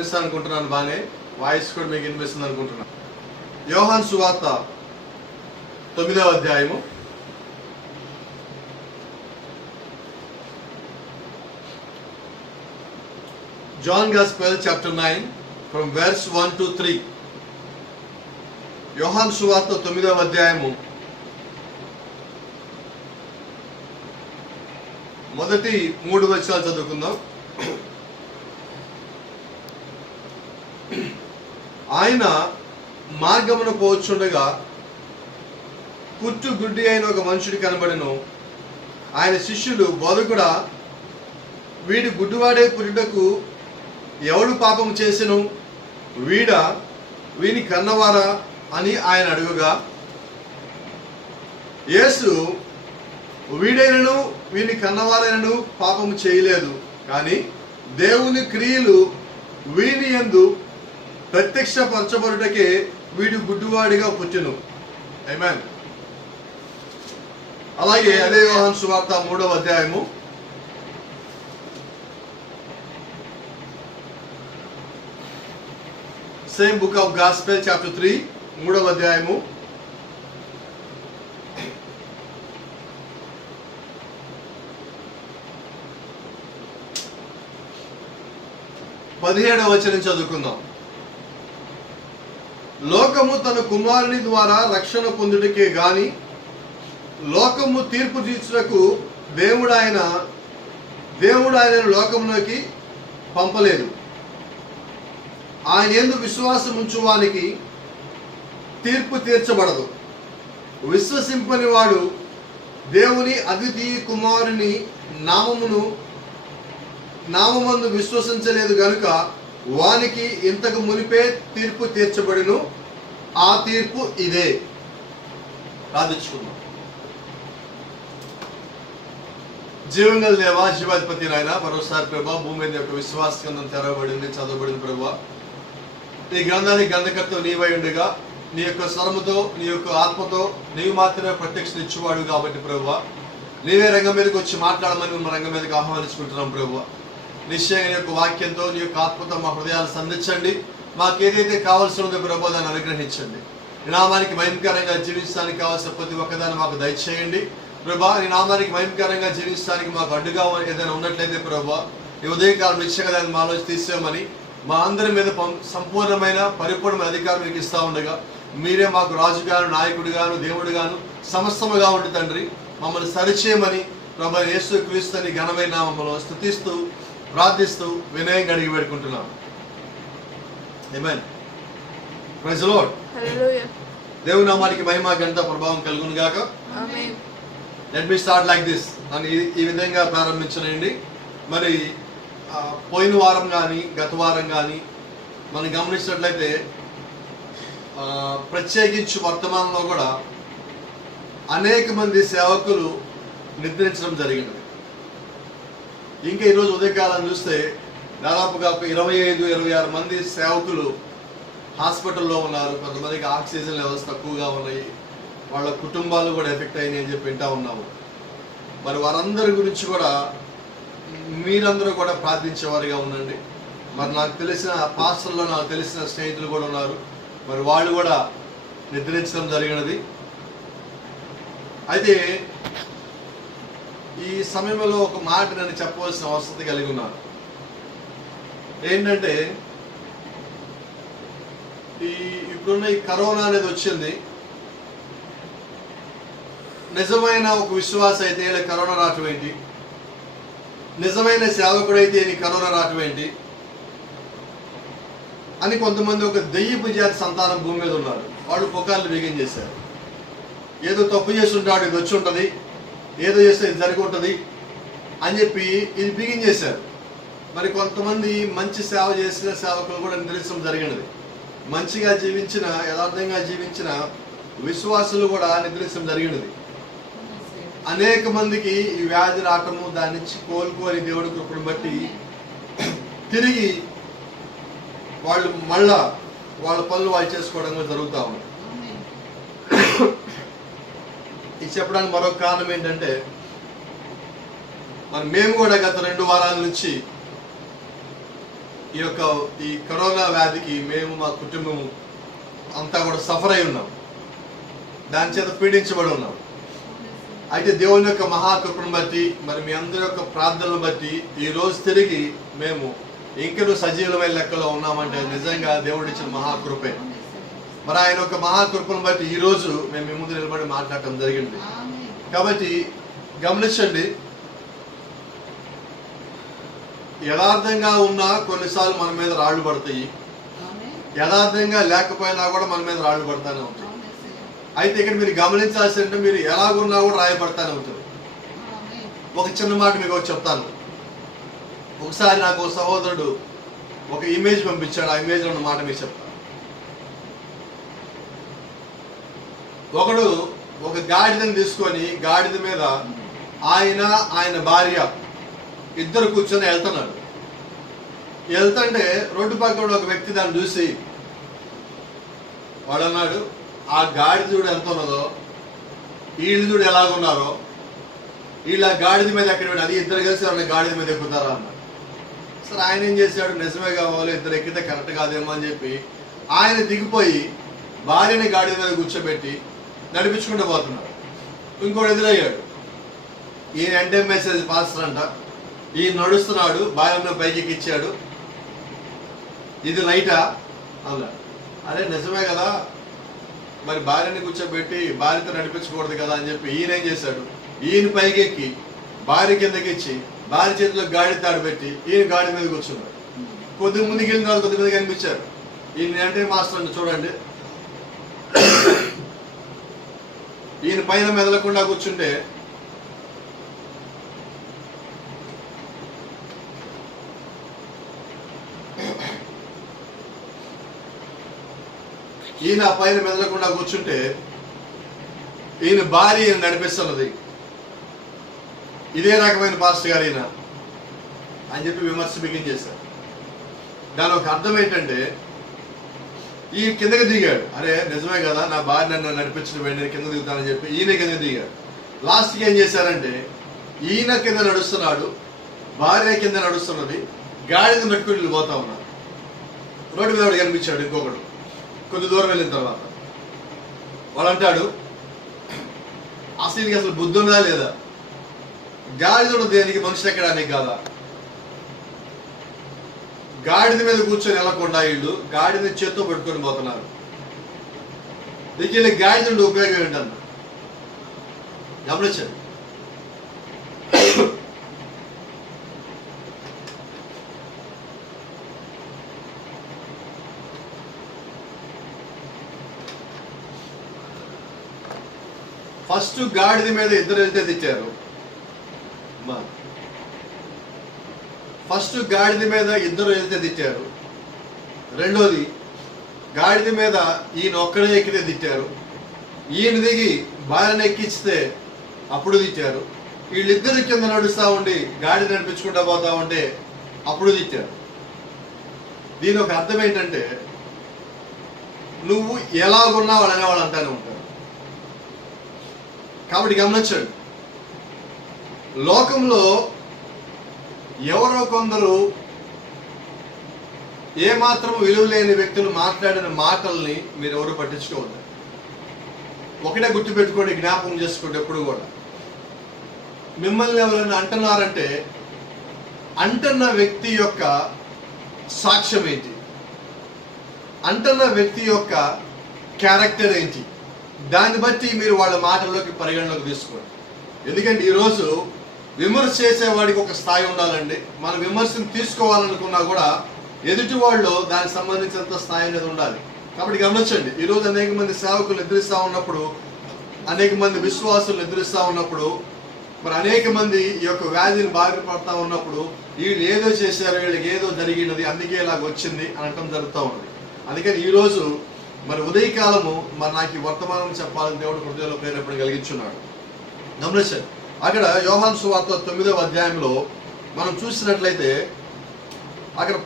వినిపిస్తుంది అనుకుంటున్నాను. బాగానే వాయిస్ కూడా మీకు వినిపిస్తుంది అనుకుంటున్నాను. యోహాను సువార్త 9వ అధ్యాయము John Gospel chapter 9 from verse 1 to 3. యోహాను సువార్త 9వ అధ్యాయము మొదటి 3 వచనాలు చదువుకుందాం. ఆయన మార్గమున పోవచ్చుండగా పుట్టు గుడ్డి అయిన ఒక మనుషుడు కనబడెను. ఆయన శిష్యులు, బోధకుడా, వీడి గుడ్డివాడే పుట్టుటకు ఎవడు పాపము చేసెను, వీడా వీని కన్నవారా అని ఆయన అడుగుగా, యేసు, వీడైనను వీని కన్నవారైనను పాపము చేయలేదు, కానీ దేవుని క్రియలు వీని యందు ప్రత్యక్షపరచబడుటకే వీడు గుడ్డివాడిగా పుట్టెను. ఆమేన్. అలాగే అదే యోహాను సువార్త 3వ అధ్యాయము same book of gospel chapter 3 3వ అధ్యాయము 17వ వచనం చదువుకుందాం. లోకము తన కుమారుని ద్వారా రక్షణ పొందుటకే గాని లోకము తీర్పు తీర్చుటకు దేవుడు ఆయన లోకములోకి పంపలేదు. ఆయన యందు విశ్వాసం ఉంచువానికి తీర్పు తీర్చబడదు. విశ్వసింపని వాడు దేవుని అద్వితీయ కుమారుని నామమందు విశ్వసించలేదు గనుక వానికి ఇంతకు మునిపే తీర్పు తీర్చబడిను. ఆ తీర్పు ఇదే. ప్రార్థించుకుందాం. జీవంగల దేవా, జీవాధిపతి నాయన, మరోసారి ప్రభా భూమి మీద యొక్క విశ్వాస గ్రంథం తెరవబడింది, చదవబడింది ప్రభా. ఈ గ్రంథానికి గ్రంథకర్త నీవై ఉండగా నీ యొక్క స్వరముతో నీ యొక్క ఆత్మతో నీవు మాత్రమే ప్రత్యక్ష ఇచ్చేవాడు కాబట్టి ప్రభా, నీవే రంగం మీదకి వచ్చి మాట్లాడమని మన రంగం మీదకి ఆహ్వానించుకుంటున్నాం ప్రభా. నిశ్చయంగా నీ యొక్క వాక్యంతో నీ యొక్క ఆత్మతో మా హృదయాలు సంధించండి. మాకు ఏదైతే కావాల్సి ఉందో ప్రభా దాన్ని అనుగ్రహించండి. నీ నామానికి భయంకరంగా జీవించడానికి కావాల్సిన ప్రతి ఒక్కదాన్ని మాకు దయచేయండి ప్రభా. నీ నామానికి భయంకరంగా జీవించడానికి మాకు అడ్డుగా ఏదైనా ఉన్నట్లయితే ప్రభా ఈ ఉదయకాలం నిశ్చయంగా దాన్ని మాలో తీసేయమని మా అందరి మీద సంపూర్ణమైన పరిపూర్ణమైన అధికారం మీకు ఇస్తా ఉండగా మీరే మాకు రాజుగాను, నాయకుడిగాను, దేవుడిగాను సమస్తముగా ఉండి తండ్రి మమ్మల్ని సరిచేయమని ప్రభా యేసు క్రీస్తుని ఘనమైన నామములో స్తుతిస్తూ ప్రార్థిస్తూ వినయంగా అడిగి పెట్టుకుంటున్నాం. Amen. Praise the lord. Hallelujah. దేవుని నామానికి మహిమ ఘనత ప్రభావం కలుగును గాక. Amen. Let me start like this. నన్ను ఈ విధంగా ప్రారంభించనండి. మరి పోయిన వారం కానీ గత వారం కానీ మనం గమనించినట్లయితే ప్రత్యేకించి వర్తమానంలో కూడా అనేక మంది సేవకులు నిద్రించడం జరిగినది. ఇంకా ఈరోజు ఉదయకాలం చూస్తే దాదాపుగా ఒక 25-26 మంది సేవకులు హాస్పిటల్లో ఉన్నారు. కొంతమందికి ఆక్సిజన్ లెవెల్స్ తక్కువగా ఉన్నాయి, వాళ్ళ కుటుంబాలు కూడా ఎఫెక్ట్ అయినాయి అని చెప్పి వింటా ఉన్నాము. మరి వారందరి గురించి కూడా మీరందరూ కూడా ప్రార్థించేవారిగా ఉండండి. మరి నాకు తెలిసిన పాస్టర్లో నాకు తెలిసిన స్నేహితులు కూడా ఉన్నారు, మరి వాళ్ళు కూడా నిద్రించడం జరిగినది. అయితే ఈ సమయంలో ఒక మాట నేను చెప్పవలసిన అవసరం కలిగి ఉన్నాను. ఏంటంటే ఇప్పుడున్న ఈ కరోనా అనేది వచ్చింది. నిజమైన ఒక విశ్వాస అయితే ఇలా కరోనా రావటం ఏంటి, నిజమైన సేవకుడైతే నీ కరోనా రావటం ఏంటి అని కొంతమంది ఒక దెయ్యపు జాతి సంతానం భూమి మీద ఉన్నారు. వాళ్ళు పుకార్లు బిగించేశారు. ఏదో తప్పు చేసి ఉంటాడు, ఇది వచ్చి ఉంటుంది, ఏదో చేస్తే ఇది జరిగి ఉంటుంది అని చెప్పి ఇది బిగించేశారు. మరి కొంతమంది మంచి సేవ చేసిన సేవకులు కూడా నిద్రించడం జరిగినది. మంచిగా జీవించిన, యథార్థంగా జీవించిన విశ్వాసులు కూడా నిద్రించడం జరిగినది. అనేక మందికి ఈ వ్యాధి రావటము, దాని నుంచి కోలుకోని దేవుడి కృపను బట్టి తిరిగి వాళ్ళు మళ్ళా వాళ్ళ పనులు వాళ్ళు చేసుకోవడం కూడా జరుగుతూ ఉంది. ఇది చెప్పడానికి మరొక కారణం ఏంటంటే మరి మేము కూడా గత 2 వారాల నుంచి ఈ కరోనా వ్యాధికి మేము మా కుటుంబము అంతా కూడా సఫర్ అయి ఉన్నాం, దాని చేత పీడించబడి ఉన్నాం. అయితే దేవుని యొక్క మహాకృపను బట్టి, మరి మీ అందరి యొక్క ప్రార్థనలు బట్టి ఈ రోజు తిరిగి మేము ఇంకనూ సజీవమైన లెక్కలో ఉన్నామంటే నిజంగా దేవుడిచ్చిన మహాకృపే. మరి ఆయన యొక్క మహాకృపను బట్టి ఈ రోజు మేము మీ ముందు నిలబడి మాట్లాడటం జరిగింది. కాబట్టి గమనించండి, యథార్థంగా ఉన్నా కొన్నిసార్లు మన మీద రాళ్ళు పడతాయి, యథార్థంగా లేకపోయినా కూడా మన మీద రాళ్ళు పడతానే ఉంటాయి. అయితే ఇక్కడ మీరు గమనించాల్సిందంటే మీరు ఎలాగున్నా కూడా రాయబడతానే ఉంటారు. ఒక చిన్న మాట మీకు చెప్తాను. ఒకసారి నాకు ఒక సహోదరుడు ఒక ఇమేజ్ పంపించాడు. ఆ ఇమేజ్ లో ఉన్న మాట మీకు చెప్తాను. ఒకడు ఒక గాడిదని తీసుకొని గాడిద మీద ఆయన భార్య ఇద్దరు కూర్చొని వెళ్తున్నాడు. వెళ్తుంటే రోడ్డు పక్కన ఒక వ్యక్తి దాన్ని చూసి వాడు అన్నాడు, ఆ గాడిద చూడు ఎంత ఉన్నదో, వీళ్ళు చూడు ఎలాగున్నారో, వీళ్ళు ఆ గాడిద మీద ఎక్కడ అది ఇద్దరు కలిసి వాళ్ళ గాడిద మీద ఎక్కుతారా అన్నాడు. సరే ఆయన ఏం చేశాడు, నిజమే కావాలి, ఇద్దరు ఎక్కితే కరెక్ట్ కాదేమో అని చెప్పి ఆయన దిగిపోయి భార్యని గాడిద మీద కూర్చోబెట్టి నడిపించుకుంటూ పోతున్నాడు. ఇంకోటి ఎదురయ్యాడు. ఈయన ఎండే మెసేజ్ పాస్టర్ అంట, ఈయన నడుస్తున్నాడు, భార్యను పైకి ఎక్కిచ్చాడు. ఇది రైటా అన్నాడు. అరే నిజమే కదా, మరి భార్యని కూర్చోబెట్టి భార్యతో నడిపించకూడదు కదా అని చెప్పి ఈయన ఏం చేశాడు, ఈయన పైకి ఎక్కి భార్య కిందకి ఇచ్చి భార్య చేతిలో గాడి తాడు పెట్టి ఈయన గాడి మీద కూర్చున్నాడు. కొద్ది ముందుకు వెళ్ళిన వాళ్ళు కొద్ది మంది కనిపించారు. ఈయన అంటే మాస్టర్ అండి చూడండి, ఈయన పైన మెదలకుండా కూర్చుంటే ఈయన పైన మెదలకుండా కూర్చుంటే ఈయన భార్య ఈయన నడిపిస్తున్నది. ఇదే రకమైన పాస్టర్ గారు ఈయన అని చెప్పి విమర్శ బిగిన్ చేశారు. దాని ఒక అర్థం ఏంటంటే, ఈ కిందకి దిగాడు, అరే నిజమే కదా నా భార్య నన్ను నడిపించిన వెంటనే కింద దిగుతానని చెప్పి ఈయన కిందకి దిగాడు. లాస్ట్కి ఏం చేశారంటే, ఈయన కింద నడుస్తున్నాడు, భార్య కింద నడుస్తున్నది, గాడిద పెట్టుకుని వీళ్ళు పోతా ఉన్నారు. రోడ్డు మీద వాడు కనిపించాడు. ఇంకొకడు కొద్ది దూరం వెళ్ళిన తర్వాత వాడు అంటాడు, అసలు బుద్ధి ఉందా లేదా, గాడిద దేనికి మనిషి ఎక్కడానికి కాదా, గాడిద మీద కూర్చొని వెళ్ళకుండా వీళ్ళు గాడిద చేత్తో పెట్టుకొని పోతున్నారు. దీనికి గాడిద ఉపయోగం ఏంటన్న గమనించండి. ఫస్ట్ గాడిద మీద ఇద్దరు వెళ్తే తిట్టారు. ఫస్ట్ గాడిద మీద ఇద్దరు వెళ్తే తిట్టారు. రెండోది గాడిద మీద ఈయన ఒక్కడే ఎక్కితే తిట్టారు. ఈయన దిగి భార్యను ఎక్కిస్తే అప్పుడు తిట్టారు. వీళ్ళిద్దరి కింద నడుస్తూ ఉండి గాడి నడిపించుకుంటూ పోతా ఉంటే అప్పుడు తిట్టారు. దీని ఒక అర్థం ఏంటంటే, నువ్వు ఎలాగున్నావు అని అనేవాళ్ళు అంటానే ఉంటారు. కాబట్టి గమనించండి, లోకంలో ఎవరో కొందరు ఏమాత్రం విలువ లేని వ్యక్తులు మాట్లాడిన మాటల్ని మీరు ఎవరు పట్టించుకోవద్దు. ఒకటే గుర్తుపెట్టుకోండి, జ్ఞాపకం చేసుకోండి. ఎప్పుడు కూడా మిమ్మల్ని ఎవరైనా అంటున్నారంటే అంటున్న వ్యక్తి యొక్క సాక్ష్యం ఏంటి, అంటున్న వ్యక్తి యొక్క క్యారెక్టర్ ఏంటి, దాన్ని బట్టి మీరు వాళ్ళ మాటల్లోకి పరిగణలోకి తీసుకోండి. ఎందుకంటే ఈరోజు విమర్శ చేసేవాడికి ఒక స్థాయి ఉండాలండి. మన విమర్శను తీసుకోవాలనుకున్నా కూడా ఎదుటి వాళ్ళు దానికి సంబంధించినంత స్థాయి అనేది ఉండాలి. కాబట్టి గమనించండి, ఈరోజు అనేక మంది సేవకులు ఎదురిస్తూ ఉన్నప్పుడు, అనేక మంది విశ్వాసులు ఎదురిస్తూ ఉన్నప్పుడు, మరి అనేక మంది ఈ యొక్క వ్యాధిని బాధపడతా ఉన్నప్పుడు, వీళ్ళు ఏదో చేశారు, వీళ్ళకి ఏదో జరిగినది, అందుకే ఇలాగ వచ్చింది అనటం జరుగుతూ ఉంది. అందుకని ఈరోజు మరి ఉదయకాలము మరి నాకు ఈ వర్తమానం చెప్పాలని దేవుడు హృదయంలో ప్రేరేపణ కలిగించున్నాడు. గమనించండి, అక్కడ యోహాను సువార్త 9వ అధ్యాయంలో మనం చూసినట్లయితే అక్కడ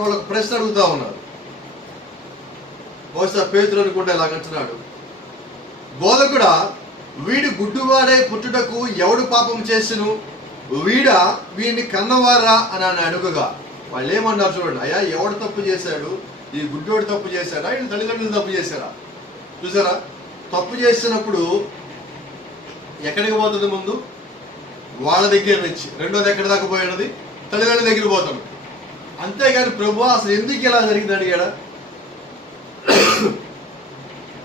వాళ్ళకు ప్రశ్న అడుగుతా ఉన్నారు. బహుశా పేతురు అనుకుంటే ఇలాగంటున్నాడు, బోధకుడా, వీడు గుడ్డువాడే పుట్టుటకు ఎవడు పాపం చేసిను, వీడిని కన్నవారా అని అడుగుగా వాళ్ళు ఏమన్నారు చూడండి, అయ్యా ఎవడు తప్పు చేశాడు, ఈ గుడ్డోడు తప్పు చేశాడా, వీళ్ళ తల్లిదండ్రులు తప్పు చేశారా? చూసారా, తప్పు చేసినప్పుడు ఎక్కడికి పోతుంది? ముందు వాళ్ళ దగ్గర నుంచి. రెండోది ఎక్కడి దాకా పోయినది? తల్లిదండ్రుల దగ్గర పోతాడు. అంతేగాని ప్రభు అసలు ఎందుకు ఇలా జరిగింది అడిగాడా?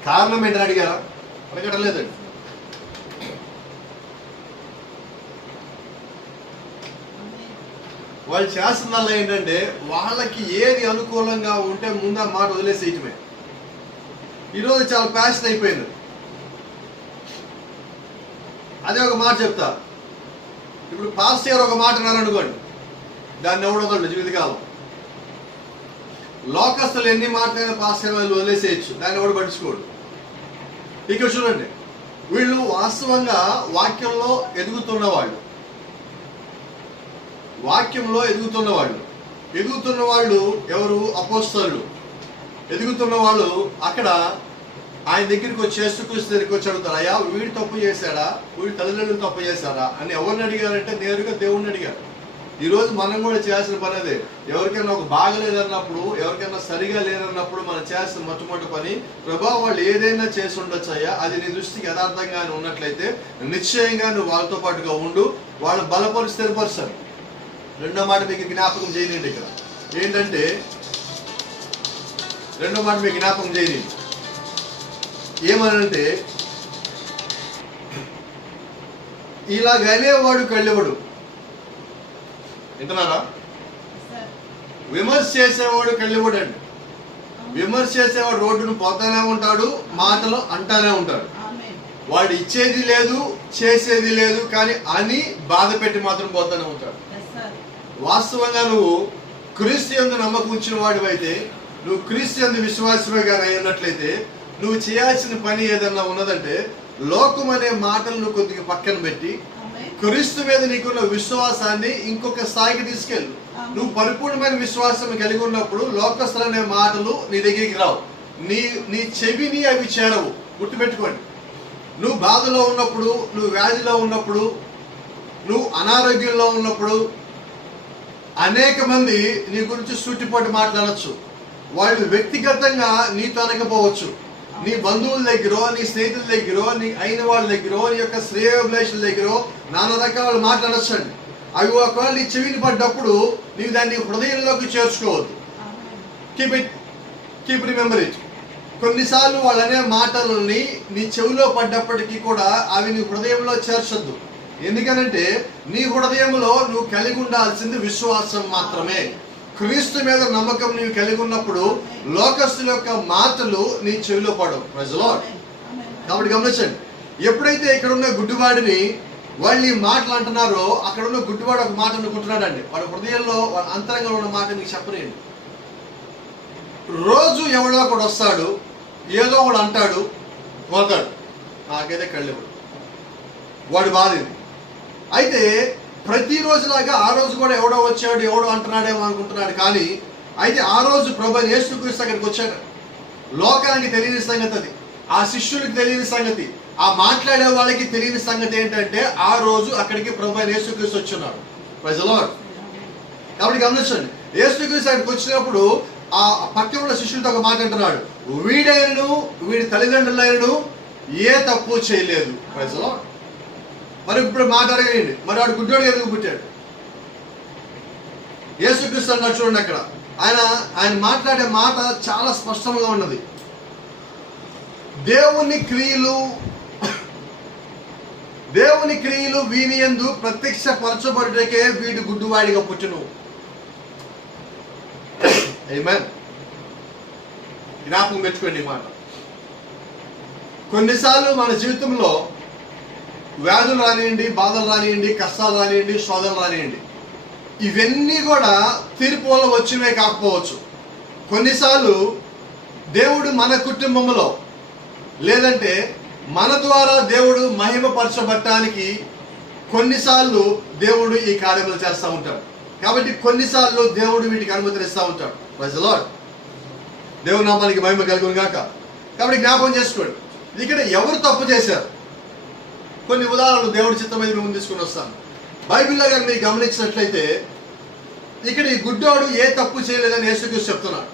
కారణం ఏంటని అడిగారా? అడగడం లేదండి. వాళ్ళు చేస్తున్నల్లా ఏంటంటే వాళ్ళకి ఏది అనుకూలంగా ఉంటే ముందు మాట వదిలేసేయటమే. ఈరోజు చాలా ప్యాషన్ అయిపోయింది. అదే ఒక మాట చెప్తా. ఇప్పుడు పాస్టర్ గారు ఒక మాట అన్నారనుకోండి, దాన్ని ఎవడు వదలడు జీవితకాలం. లోకస్తులు ఎన్ని మాటలైనా పాస్టర్ గారు వదిలేసేయచ్చు, దాన్ని ఎవడు పట్టించుకోడు. ఇక్కడ చూడండి, వీళ్ళు వాస్తవంగా వాక్యంలో ఎదుగుతున్న వాళ్ళు, ఎదుగుతున్న వాళ్ళు ఎవరు? అపోస్తలులు. ఎదుగుతున్న వాళ్ళు అక్కడ ఆయన దగ్గరికి వచ్చి, యేసుక్రీస్తు దగ్గరికి వచ్చి అడుగుతారు, అయ్యా వీడు తప్పు చేశాడా, వీడి తల్లిదండ్రులు తప్పు చేశాడా అని ఎవరిని అడిగారంటే నేరుగా దేవుణ్ణి అడిగారు. ఈరోజు మనం కూడా చేయాల్సిన పని అదే. ఎవరికైనా ఒక బాగలేదన్నప్పుడు, ఎవరికైనా సరిగా లేదన్నప్పుడు మనం చేయాల్సిన మొట్టమొదటి పని, ప్రభా వాళ్ళు ఏదైనా చేసి ఉండొచ్చు అయ్యా, అది నీ దృష్టికి యథార్థంగా ఉన్నట్లయితే నిశ్చయంగా నువ్వు వాళ్ళతో పాటుగా ఉండు, వాళ్ళు బలపరిచి స్థిరపరుస్తారు. రెండో మాట మీకు జ్ఞాపకం చేయలేండి. ఇక్కడ ఏంటంటే రెండో మాట మీకు జ్ఞాపకం చేయలేండి. ఏమనంటే ఇలాగనేవాడు కళ్ళెవడు. వింటున్నారా? విమర్శ చేసేవాడు కళ్ళెవడు అండి. విమర్శ చేసేవాడు రోడ్డును పోతానే ఉంటాడు, మాటలు అంటానే ఉంటాడు. వాడు ఇచ్చేది లేదు, చేసేది లేదు, కానీ అని బాధ పెట్టి మాత్రం పోతానే ఉంటాడు. వాస్తవంగా నువ్వు క్రీస్తు యందు నమ్మకం ఉంచిన వాడివైతే, నువ్వు క్రీస్తు యందు విశ్వాసమే అయినట్లయితే, నువ్వు చేయాల్సిన పని ఏదన్నా ఉన్నదంటే లోకం అనే మాటలను కొద్దిగా పక్కన పెట్టి క్రీస్తు మీద నీకున్న విశ్వాసాన్ని ఇంకొక స్థాయికి తీసుకెళ్ళు. నువ్వు పరిపూర్ణమైన విశ్వాసం కలిగి ఉన్నప్పుడు లోకస్తులు అనే మాటలు నీ దగ్గరికి రావు, నీ చెవిని అవి చేరవు. గుర్తుపెట్టుకోండి, నువ్వు బాధలో ఉన్నప్పుడు, నువ్వు వ్యాధిలో ఉన్నప్పుడు, నువ్వు అనారోగ్యంలో ఉన్నప్పుడు అనేక మంది నీ గురించి సూటిపోటు మాట్లాడచ్చు. వాళ్ళు వ్యక్తిగతంగా నీతో అనకపోవచ్చు, నీ బంధువుల దగ్గర, నీ స్నేహితుల దగ్గర, నీ అయిన వాళ్ళ దగ్గర, నీ యొక్క శ్రేయోభిలాషుల దగ్గర నానా రకాల మాట్లాడచ్చండి. అవి ఒకవేళ నీ చెవిని పడ్డప్పుడు నీవు దాన్ని హృదయంలోకి చేర్చుకోవద్దు. Keep remember it. కొన్నిసార్లు వాళ్ళు అనే మాటలని నీ చెవిలో పడ్డప్పటికీ కూడా అవి నీ హృదయంలో చేర్చొద్దు. ఎందుకనంటే నీ హృదయంలో నువ్వు కలిగి ఉండాల్సింది విశ్వాసం మాత్రమే. క్రీస్తు మీద నమ్మకం నీవు కలిగి ఉన్నప్పుడు లోకస్తుల యొక్క మాటలు నీ చెవిలో పడవు. Praise the Lord. కాబట్టి గమనించండి, ఎప్పుడైతే ఇక్కడ ఉన్న గుడ్డివాడిని వాళ్ళు ఈ మాటలు అంటున్నారో, అక్కడ ఉన్న గుడ్డివాడు ఒక మాట అనుకుంటున్నాడండి. వాడి హృదయంలో, వాళ్ళ అంతరంగంలో ఉన్న మాట మీకు చెప్పలేండి. రోజు ఎవడో ఒకడు వస్తాడు, ఏదో ఒకడు అంటాడు, పోతాడు, నాకైతే కళ్ళెవడు, వాడి బాధ ఇది. అయితే ప్రతిరోజులాగా ఆ రోజు కూడా ఎవడో వచ్చాడు, ఎవడో అంటున్నాడేమో అనుకుంటున్నాడు. కానీ అయితే ఆ రోజు ప్రభువైన యేసుక్రీస్తు అక్కడికి వచ్చాడు. లోకానికి తెలియని సంగతి అది, ఆ శిష్యులకు తెలియని సంగతి, ఆ మాట్లాడే వాళ్ళకి తెలియని సంగతి ఏంటంటే ఆ రోజు అక్కడికి ప్రభువైన యేసుక్రీస్తు వచ్చున్నాడు. Praise the Lord. కాబట్టి గమనించండి, యేసుక్రీస్తు అక్కడికి వచ్చినప్పుడు ఆ పక్కన ఉన్న శిష్యులతో ఒక మాట అంటున్నాడు, వీడైనను వీడి తల్లిదండ్రులైనను ఏ తప్పు చేయలేదు. Praise the Lord. మరి ఇప్పుడు మాట అడగండి, మరి వాడు గుడ్డోడు ఎందుకు పుట్టాడు? యేసుక్రీస్తు అన్నాడు చూడండి, అక్కడ ఆయన మాట్లాడే మాట చాలా స్పష్టంగా ఉన్నది. దేవుని క్రియలు వీని యందు ప్రత్యక్షపరచబడుటకే వీడు గుడ్డివాడిగా పుట్టును. ఆమేన్. జ్ఞాపకం పెట్టుకోండి ఈ మాట. కొన్నిసార్లు మన జీవితంలో వ్యాధులు రానియండి, బాధలు రానియండి, కష్టాలు రానియండి, శోధనలు రానియండి, ఇవన్నీ కూడా తీర్పు వల్ల వచ్చినవే కాకపోవచ్చు. కొన్నిసార్లు దేవుడు మన కుటుంబంలో, లేదంటే మన ద్వారా దేవుడు మహిమపరచబడటానికి కొన్నిసార్లు దేవుడు ఈ కార్యములు చేస్తూ ఉంటాడు. కాబట్టి కొన్నిసార్లు దేవుడు వీటికి అనుమతిస్తూ ఉంటాడు. Praise the Lord. దేవుని నామానికి మహిమ కలుగును గాక. కాబట్టి జ్ఞాపకం చేసుకోండి, ఇక్కడ ఎవరు తప్పు చేశారు? కొన్ని ఉదాహరణలు దేవుడి చిత్తం మీద మేము తీసుకుని వస్తాను. బైబిల్లో కానీ మీరు గమనించినట్లయితే ఇక్కడ ఈ గుడ్డోడు ఏ తప్పు చేయలేదని యేసుక్రీస్తు చెప్తున్నాడు.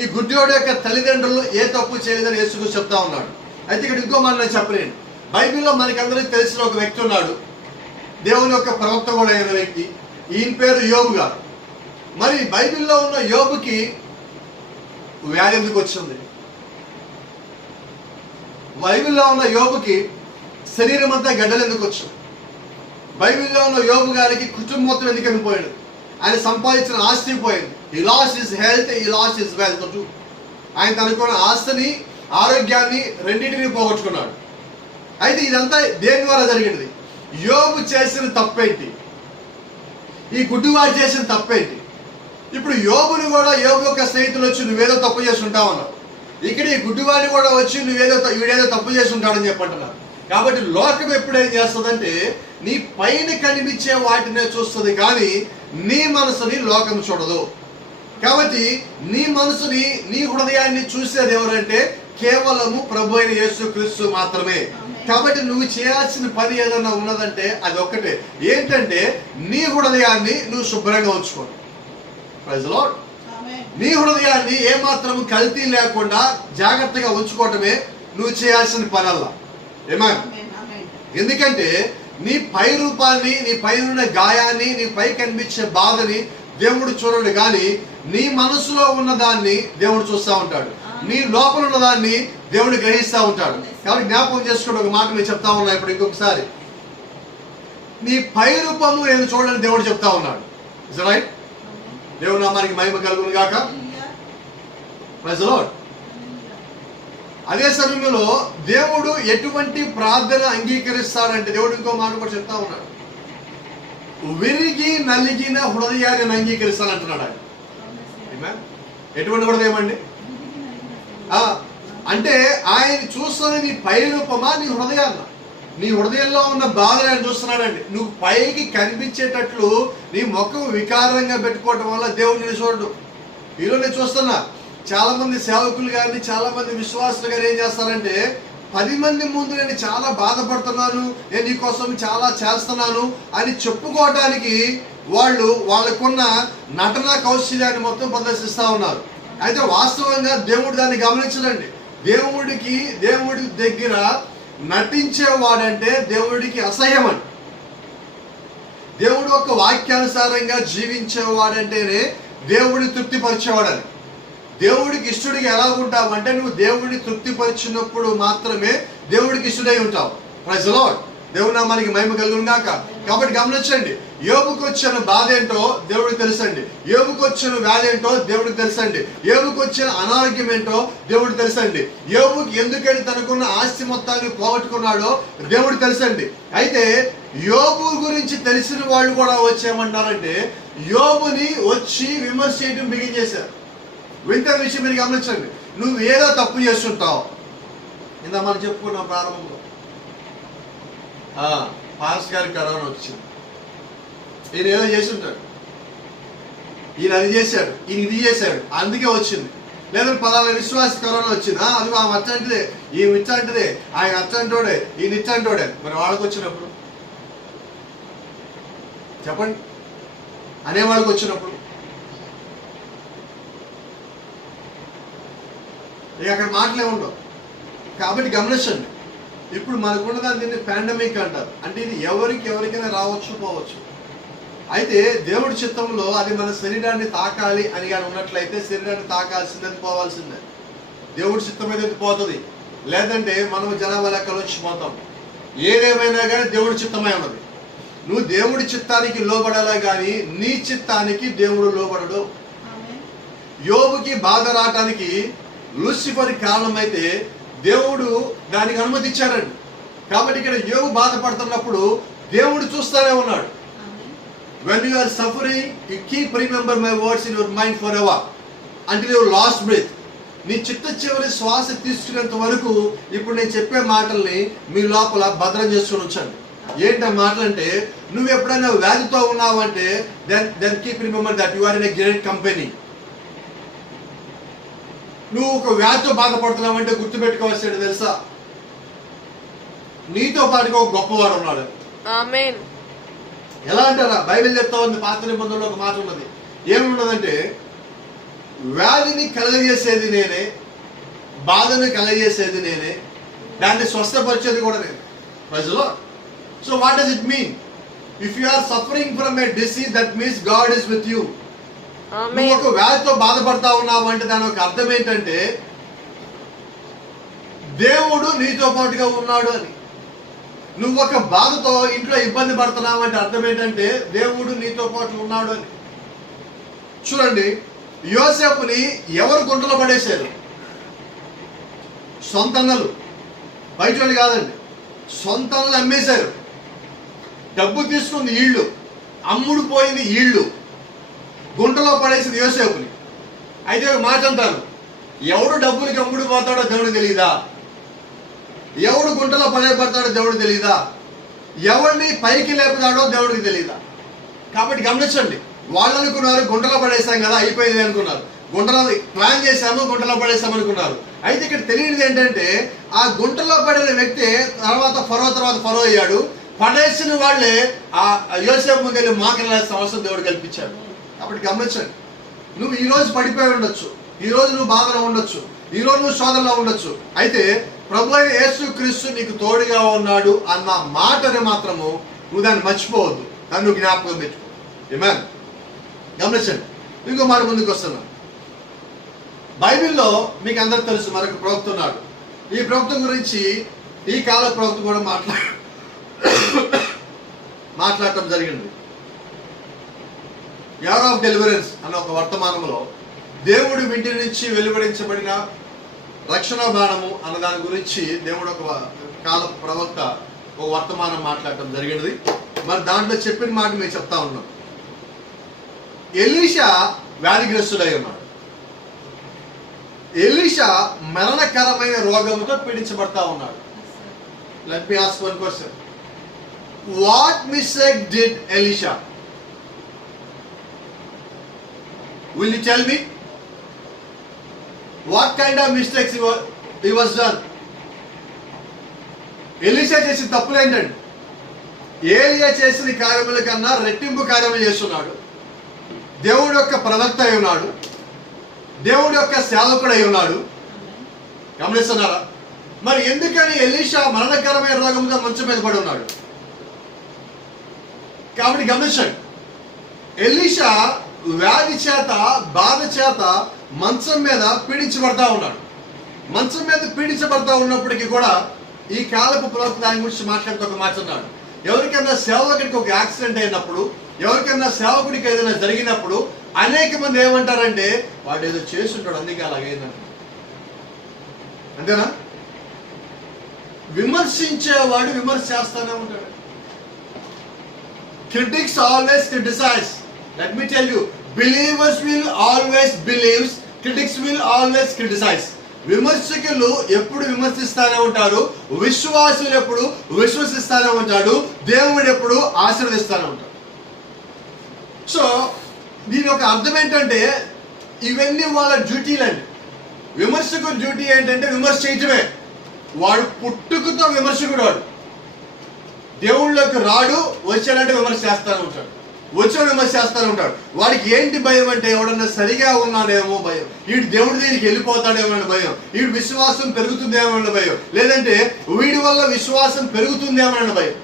ఈ గుడ్డోడు యొక్క తల్లిదండ్రులు ఏ తప్పు చేయలేదని యేసుక్రీస్తు చెప్తా ఉన్నాడు. అయితే ఇక్కడ ఇంకో మాట నేను చెప్పలేను. బైబిల్లో మనకందరికీ తెలిసిన ఒక వ్యక్తి ఉన్నాడు, దేవుని యొక్క ప్రవక్త కూడా అయిన వ్యక్తి. ఈయన పేరు యోబు గారు. మరి బైబిల్లో ఉన్న యోబుకి వ్యాధి ఎందుకు వచ్చింది? బైబిల్లో ఉన్న యోబుకి శరీరం అంతా గడ్డలు ఎందుకు వచ్చింది? బైబిల్లో ఉన్న యోబు గారికి కుటుంబం మొత్తం ఎందుకు వెళ్ళిపోయాడు? ఆయన సంపాదించిన ఆస్తి పోయింది. ఈ లాస్ ఇస్ హెల్త్, ఈ లాస్ ఇస్ వెల్త్ టు. ఆయన తనకున్న ఆస్తిని, ఆరోగ్యాన్ని రెండింటిని పోగొట్టుకున్నాడు. అయితే ఇదంతా దేని ద్వారా జరిగింది? యోబు చేసిన తప్పేంటి? ఈ గుడ్డివాడు చేసిన తప్పేంటి? ఇప్పుడు యోబుని కూడా, యోబు యొక్క స్నేహితులు వచ్చి నువ్వేదో తప్పు చేసి ఉంటావు అన్నావు. ఇక్కడ ఈ గుడ్డివాడిని కూడా వచ్చి వీడేదో తప్పు చేసి ఉంటాడని చెప్పంటున్నారు. కాబట్టి లోకం ఎప్పుడేం చేస్తుందంటే నీ పైన కనిపించే వాటినే చూస్తుంది, కానీ నీ మనసుని లోకం చూడదు. కాబట్టి నీ మనసుని, నీ హృదయాన్ని చూసేది ఎవరంటే కేవలము ప్రభు అయిన యేసుక్రీస్తు మాత్రమే. కాబట్టి నువ్వు చేయాల్సిన పని ఏదన్నా ఉన్నదంటే అది ఒక్కటే, ఏంటంటే నీ హృదయాన్ని నువ్వు శుభ్రంగా ఉంచుకో. Praise the Lord. నీ హృదయాన్ని ఏమాత్రం కల్తీ లేకుండా జాగ్రత్తగా ఉంచుకోవటమే నువ్వు చేయాల్సిన పనల్లా. ఎందుకంటే నీ పై రూపాన్ని, నీ పైన గాయాన్ని, నీ పై కనిపించే బాధని దేవుడు చూడడు, కానీ నీ మనసులో ఉన్న దాన్ని దేవుడు చూస్తూ ఉంటాడు. నీ లోపల ఉన్న దాన్ని దేవుడు గ్రహిస్తూ ఉంటాడు. కాబట్టి జ్ఞాపకం చేసుకుని ఒక మాట నేను చెప్తా ఉన్నా ఇప్పుడు ఇంకొకసారి. నీ పై రూపము నేను చూడని దేవుడు చెప్తా ఉన్నాడు. Is right? దేవుడు నామానికి మహిమ కలుగును గాక. Praise the Lord. అదే సమయంలో దేవుడు ఎటువంటి ప్రార్థన అంగీకరిస్తాడంటే దేవుడు ఇంకో మాట కూడా చెప్తా ఉన్నాడు. విరిగి నలిగిన హృదయాన్ని అంగీకరిస్తానంటున్నాడు ఆయన. ఎటువంటి హృదయం అండి? అంటే ఆయన చూస్తున్న నీ పై రూపమా, నీ హృదయాన్న? నీ హృదయంలో ఉన్న బాధలు ఆయన చూస్తున్నాడండి. నువ్వు పైకి కనిపించేటట్లు నీ ముఖం వికారంగా పెట్టుకోవటం వల్ల దేవుడు నేను చూడడు. ఈరోజు నేను చూస్తున్నా చాలా మంది సేవకులు కానీ, చాలా మంది విశ్వాసులు కానీ ఏం చేస్తారంటే 10 మంది ముందు నేను చాలా బాధపడుతున్నాను, నేను నీ కోసం చాలా చేస్తున్నాను అని చెప్పుకోవడానికి వాళ్ళకున్న నటన కౌశల్యాన్ని మొత్తం ప్రదర్శిస్తూ ఉన్నారు. అయితే వాస్తవంగా దేవుడు దాన్ని గమనించడండి. దేవుడి దగ్గర నటించేవాడంటే దేవుడికి అసహ్యం అండి. దేవుడు ఒక వాక్యానుసారంగా జీవించేవాడంటేనే దేవుడిని తృప్తిపరిచేవాడని. దేవుడికి ఇష్టడికి ఎలా ఉంటావంటే నువ్వు దేవుడిని తృప్తిపరిచినప్పుడు మాత్రమే దేవుడికి ఇష్టడై ఉంటావు. Praise the Lord. దేవుడు నామానికి మహిమ కలుగును గాక. కాబట్టి గమనించండి, యోబుకు వచ్చిన బాధ ఏంటో దేవుడికి తెలుసండి. యోబుకు వచ్చిన వ్యాధి ఏంటో దేవుడికి తెలుసండి. యోబుకు వచ్చిన అనారోగ్యం ఏంటో దేవుడికి తెలుసండి. యోబుకి ఎందుకని తనకున్న ఆస్తి మొత్తాన్ని పోగొట్టుకున్నాడో దేవుడికి తెలుసండి. అయితే యోబు గురించి తెలిసిన వాళ్ళు కూడా వచ్చేయమంటారంటే యోబుని వచ్చి విమర్శ చేయడం బిగించేశారు. వింత విషయం మీరు గమనించండి. నువ్వు ఏదో తప్పు చేస్తుంటావు. ఇందా మనం చెప్పుకున్నాం ప్రారంభంలో, పాస్ గారికి కరోనా వచ్చింది, ఈయన ఏదో చేసి ఉంటాడు, ఈయన అది చేశాడు, ఈయన ఇది చేశాడు, అందుకే వచ్చింది. లేదా పలానా విశ్వాస కరోనా వచ్చింది, అది ఆమె అచ్చంటిదే, ఈమె ఇచ్చంటిదే, ఆయన అచ్చంటోడే, ఈయన ఇచ్చంటోడే. మరి వాళ్ళకి వచ్చినప్పుడు చెప్పండి, అనేవాళ్ళకి వచ్చినప్పుడు ఇక అక్కడ మాటలే ఉండవు. కాబట్టి గమనించండి, ఇప్పుడు మనకున్నదాన్ని దీన్ని పాండమిక్ అంటారు. అంటే ఇది ఎవరికైనా రావచ్చు పోవచ్చు. అయితే దేవుడి చిత్తంలో అది మన శరీరాన్ని తాకాలి అని కానీ ఉన్నట్లయితే శరీరాన్ని తాకాల్సిందని పోవాల్సిందే. దేవుడి చిత్తం మీద పోతుంది, లేదంటే మనం జనాభా లెక్కలు వచ్చి పోతాం. ఏదేమైనా కానీ దేవుడి చిత్తమై ఉన్నది. నువ్వు దేవుడి చిత్తానికి లోబడాలా కానీ నీ చిత్తానికి దేవుడు లోబడడు. యోబుకి బాధ రావటానికి లూసిఫర్ కారణమైతే దేవుడు దానికి అనుమతి ఇచ్చారండి. కాబట్టి ఇక్కడ యోబు బాధపడుతున్నప్పుడు దేవుడు చూస్తూనే ఉన్నాడు. When you are suffering, you keep remember my words in your mind forever until your last breath. నీ చిట్ట చివరి శ్వాస తీసుకునేంత వరకు ఇప్పుడు నేను చెప్పే మాటల్ని మీ లోపల భద్రం చేసుకుని ఉంచండి. ఏంటి ఆ మాటలు అంటే, నువ్వు ఎప్పుడైనా వ్యాధితో ఉన్నావంటే then keep remember that you are in a great company. నువ్వు ఒక వ్యాధితో బాధపడుతున్నావంటే గుర్తుపెట్టుకోవాల్సింది తెలుసా, నీతో పాటుగా ఒక గొప్పవాడు ఉన్నాడు. ఆమేన్. ఎలా అంటారా, బైబిల్ చెప్తా ఉంది, పాత నిబంధనలో ఒక మాట ఉన్నది, ఏముండదంటే వ్యాధిని కలగజేసేది నేనే, బాధను కలగజేసేది నేనే, దాన్ని స్వస్థపరిచేది కూడా నేను. ప్రజలు, so what does it mean? If you are suffering from a disease, that means God is with you. నువ్వు ఒక వ్యాధితో బాధపడతా ఉన్నావు అంటే దాని ఒక అర్థం ఏంటంటే దేవుడు నీతో పాటుగా ఉన్నాడు అని. నువ్వు ఒక బాధతో ఇంట్లో ఇబ్బంది పడుతున్నావు అంటే అర్థం ఏంటంటే దేవుడు నీతో పాటు ఉన్నాడు అని. చూడండి, యోసేపుని ఎవరు గుంటలో పడేశారు? సొంతన్నలు, బయట వాళ్ళు కాదండి. సొంతన్నలు అమ్మేశారు. డబ్బు తీసుకుంది ఈళ్ళు, అమ్ముడు పోయింది ఈళ్ళు, గుంటలో పడేసింది యోసేపుని. అయితే ఒక మాట అంటారు, ఎవడు డబ్బులకి అమ్ముడు పోతాడో దేవుడికి తెలియదా? ఎవడు గుంటలో పడేపడతాడో దేవుడికి తెలియదా? ఎవరిని పైకి లేపుతాడో దేవుడికి తెలియదా? కాబట్టి గమనించండి, వాళ్ళు అనుకున్నారు గుంటలో పడేసాం కదా అయిపోయింది అనుకున్నారు, గుంటలో ప్లాన్ చేశాము గుంటలో పడేసాం అనుకున్నారు. అయితే ఇక్కడ తెలియనిది ఏంటంటే ఆ గుంటలో పడిన వ్యక్తి తర్వాత ఫరో అయ్యాడు. పడేసిన వాళ్ళే ఆ యోసేపు ముందు వెళ్ళి మాట్లాడాల్సిన అవసరం దేవుడు కల్పించాడు. కాబట్టి గమనించండి, నువ్వు ఈ రోజు పడిపోయి ఉండొచ్చు, ఈ రోజు నువ్వు బాధలో ఉండొచ్చు, ఈ రోజు నువ్వు శోధనలో ఉండొచ్చు. అయితే ప్రభు అయిన యేసుక్రీస్తు నీకు తోడుగా ఉన్నాడు అన్న మాటని మాత్రము నువ్వు దాన్ని మర్చిపోవద్దు, దాన్ని నువ్వు జ్ఞాపకం పెట్టుకో. ఆమేన్. గమనించండి, ఇంకో మాట ముందుకు వస్తున్నా. బైబిల్లో మీకు అందరికి తెలుసు మరొక ప్రవక్త ఉన్నాడు. ఈ ప్రవక్త గురించి ఈ కాల ప్రవక్త కూడా మాట్లాడటం జరిగింది. అవర్ ఆఫ్ డెలివరెన్స్ అన్న ఒక వర్తమానంలో దేవుడు ఇంటి నుంచి వెలువడించబడిన రక్షణ బాణము అన్న దాని గురించి దేవుడు ఒక కాల ప్రవక్త ఒక వర్తమానం మాట్లాడటం జరిగినది. మరి దాంట్లో చెప్పిన మాట మేము చెప్తా ఉన్నాం. ఎలీషా వ్యాధిగ్రస్తుడై ఉన్నాడు. ఎలీషా మరణకరమైన రోగంతో పీడించబడతా ఉన్నాడు. Let me ask one question. What mistake did Elisha? Will you tell me? What kind of mistakes he was done? Elisha చేసిన తప్పులు ఏంటండి? ఏలియా చేసిన కార్యముల కన్నా రెట్టింపు కార్యములు చేస్తున్నాడు. దేవుడు యొక్క ప్రవక్త అయి ఉన్నాడు, దేవుడు యొక్క సేవకుడు అయి ఉన్నాడు. గమనిస్తున్నారా? మరి ఎందుకని ఎలీషా మరణకరమైన రోగంగా మంచం మీద పడి ఉన్నాడు? కాబట్టి గమనించండి, ఎలీషా వ్యాధి చేత బాధ చేత మంచం మీద పీడించబడతా ఉన్నాడు. మంచం మీద పీడించబడతా ఉన్నప్పటికీ కూడా ఈ కాలపు ప్రవక్త దాని గురించి మాట్లాడుతూ ఒక మాట అన్నాడు. ఎవరికైనా సేవకుడికి ఒక యాక్సిడెంట్ అయినప్పుడు, ఎవరికైనా సేవకుడికి ఏదైనా జరిగినప్పుడు అనేక మంది ఏమంటారంటే వాడు ఏదో చేస్తుంటాడు అందుకే అలాగైందంట. అంతేనా? విమర్శించేవాడు విమర్శ చేస్తానే ఉంటాడు. Critics always criticise. Let me tell you, believers will always believe, critics will always criticize. విమర్శకులు ఎప్పుడు విమర్శిస్తానే ఉంటారు, విశ్వాసులు ఎప్పుడు విశ్వసిస్తానే ఉంటాడు, దేవుడు ఎప్పుడు ఆశీర్వదిస్తానే ఉంటాడు. సో దీని ఒక అర్థం ఏంటంటే ఇవన్నీ వాళ్ళ డ్యూటీలండి. విమర్శకుడు డ్యూటీ ఏంటంటే విమర్శ చేయటమే. వాడు పుట్టుకతో విమర్శకుడు. వాడు దేవుళ్ళకి రాడు, వచ్చాడంటే విమర్శ చేస్తానే ఉంటాడు, వచ్చిన విమర్శ చేస్తానే ఉంటాడు. వాడికి ఏంటి భయం అంటే ఎవడన్నా సరిగా ఉన్నాడేమో భయం, వీడు దేవుడి దగ్గరికి వెళ్ళిపోతాడేమో అనే భయం, వీడి విశ్వాసం పెరుగుతుందేమో అనే భయం, లేదంటే వీడి వల్ల విశ్వాసం పెరుగుతుందేమో అనే భయం.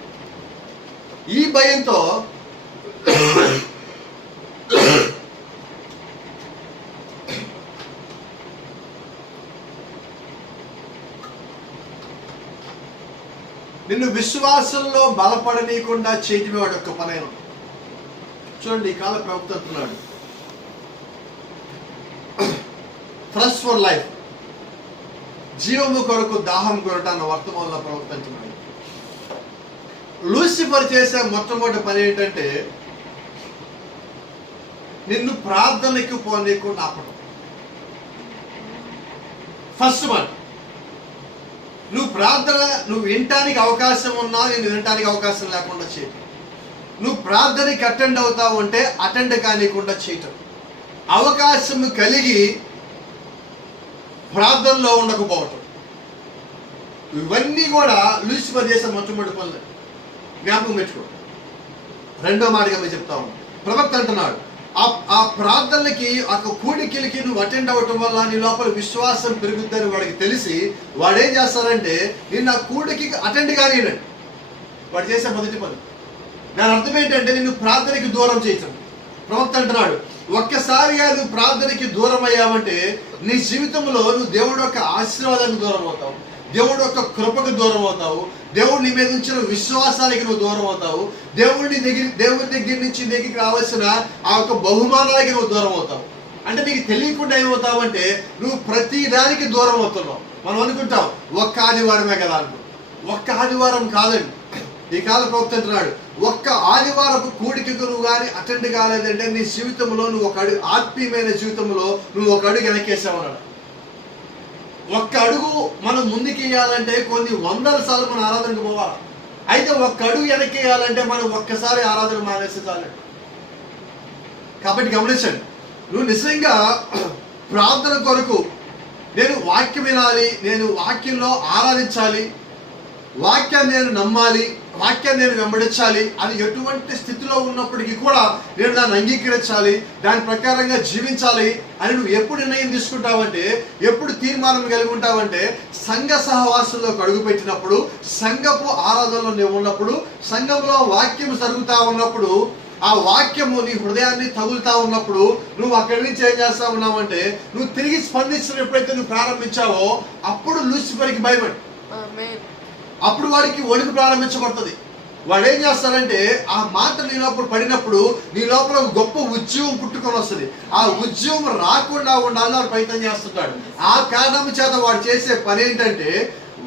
ఈ భయంతో నిన్ను విశ్వాసంలో బలపడనీయకుండా చేయటమే వాడి యొక్క పనైన. చూడండి, ఈ కాల ప్రవక్త అంటున్నాడు, థ్రస్ట్ ఫర్ లైఫ్, జీవము కొరకు దాహం కొరట అన్న వర్తమానంలో ప్రవక్త అంటున్నాడు. లూసిఫర్ చేసే మొట్టమొదటి పని ఏంటంటే నిన్ను ప్రార్థనకు పోనీయకుండా ఆపడం. ఫస్ట్ వన్, నువ్వు వినటానికి అవకాశం ఉన్నా నేను వినటానికి అవకాశం లేకుండా చేయటం. నువ్వు ప్రార్థనకి అటెండ్ అవుతావు అంటే అటెండ్ కానికుండా చేయటం. అవకాశం కలిగి ప్రార్థనలో ఉండకపోవటం. ఇవన్నీ కూడా లూసిఫర్ చేసే మొట్టమొదటి పనులు. జ్ఞాపకం పెట్టుకో. రెండో మాటగా మీరు చెప్తా ఉన్నాను. ప్రవక్త అంటున్నాడు, ఆ ప్రార్థనలకి ఆ కూడికిలకి నువ్వు అటెండ్ అవ్వటం వల్ల నీ లోపల విశ్వాసం పెరుగుద్దని వాడికి తెలిసి వాడు ఏం చేస్తారంటే నిన్ను ఆ కూడికి అటెండ్ కానివ్వండి. వాడు చేసే మొదటి పని. దాని అర్థం ఏంటంటే నిన్ను ప్రార్థనకి దూరం చేయటం. ప్రవక్త అంటున్నాడు, ఒక్కసారిగా నువ్వు ప్రార్థనకి దూరం అయ్యావంటే నీ జీవితంలో నువ్వు దేవుడు యొక్క ఆశీర్వాదానికి దూరం అవుతావు, దేవుడు యొక్క కృపకు దూరం అవుతావు, దేవుడు నీ మీద ఉంచిన విశ్వాసానికి నువ్వు దూరం అవుతావు, దేవుడి దగ్గర నుంచి నీకు రావాల్సిన ఆ యొక్క బహుమానాలకి నువ్వు దూరం అవుతావు. అంటే నీకు తెలియకుండా ఏమవుతావు అంటే నువ్వు ప్రతి దానికి దూరం అవుతున్నావు. మనం అనుకుంటాం ఒక్క ఆదివారమే కదా అనుకో. ఒక్క ఆదివారం కాదండి. ఈ కాల ప్రవక్త అంటున్నాడు, ఒక్క ఆదివారపు కూడికకు నువ్వు కానీ అటెండ్ కాలేదంటే నీ జీవితంలో నువ్వు ఒక అడుగు, ఆత్మీయమైన జీవితంలో నువ్వు ఒక అడుగు వెనక్కేసావన్నాడు. ఒక్క అడుగు మనం ముందుకేయాలంటే కొన్ని వందల సార్లు మనం ఆరాధనకు పోవాలి. అయితే ఒక్క అడుగు వెనక్కేయాలంటే మనం ఒక్కసారి ఆరాధన మానేస్తే చాలు. కాబట్టి గమనించండి, నువ్వు నిజంగా ప్రార్థన కొరకు నేను వాక్యం వినాలి, నేను వాక్యంలో ఆరాధించాలి, వాక్యాన్ని నేను నమ్మాలి, వాక్యాన్ని నేను వెంబడించాలి, అది ఎటువంటి స్థితిలో ఉన్నప్పటికీ కూడా నేను దాన్ని అంగీకరించాలి, దాని ప్రకారంగా జీవించాలి అని నువ్వు ఎప్పుడు నిర్ణయం తీసుకుంటావంటే, ఎప్పుడు తీర్మానం కలిగి ఉంటావంటే సంఘ సహవాసంలోకి అడుగుపెట్టినప్పుడు, సంఘపు ఆరాధనలో నువ్వు ఉన్నప్పుడు, సంఘంలో వాక్యం జరుగుతూ ఉన్నప్పుడు, ఆ వాక్యము నీ హృదయాన్ని తగులుతా ఉన్నప్పుడు నువ్వు అక్కడి నుంచి ఏం చేస్తా ఉన్నావంటే నువ్వు తిరిగి స్పందించడం ఎప్పుడైతే నువ్వు ప్రారంభించావో అప్పుడు లూసిఫర్కి భయపడి, అప్పుడు వాడికి వణుకు ప్రారంభించబడుతుంది. వాడు ఏం చేస్తాడంటే ఆ మాట నీ లోపల పడినప్పుడు నీ లోపల ఒక గొప్ప ఉద్యమం పుట్టుకొని వస్తుంది. ఆ ఉద్యమం రాకుండా ఉండాలని వాడు ప్రయత్నం చేస్తుంటాడు. ఆ కారణం చేత వాడు చేసే పని ఏంటంటే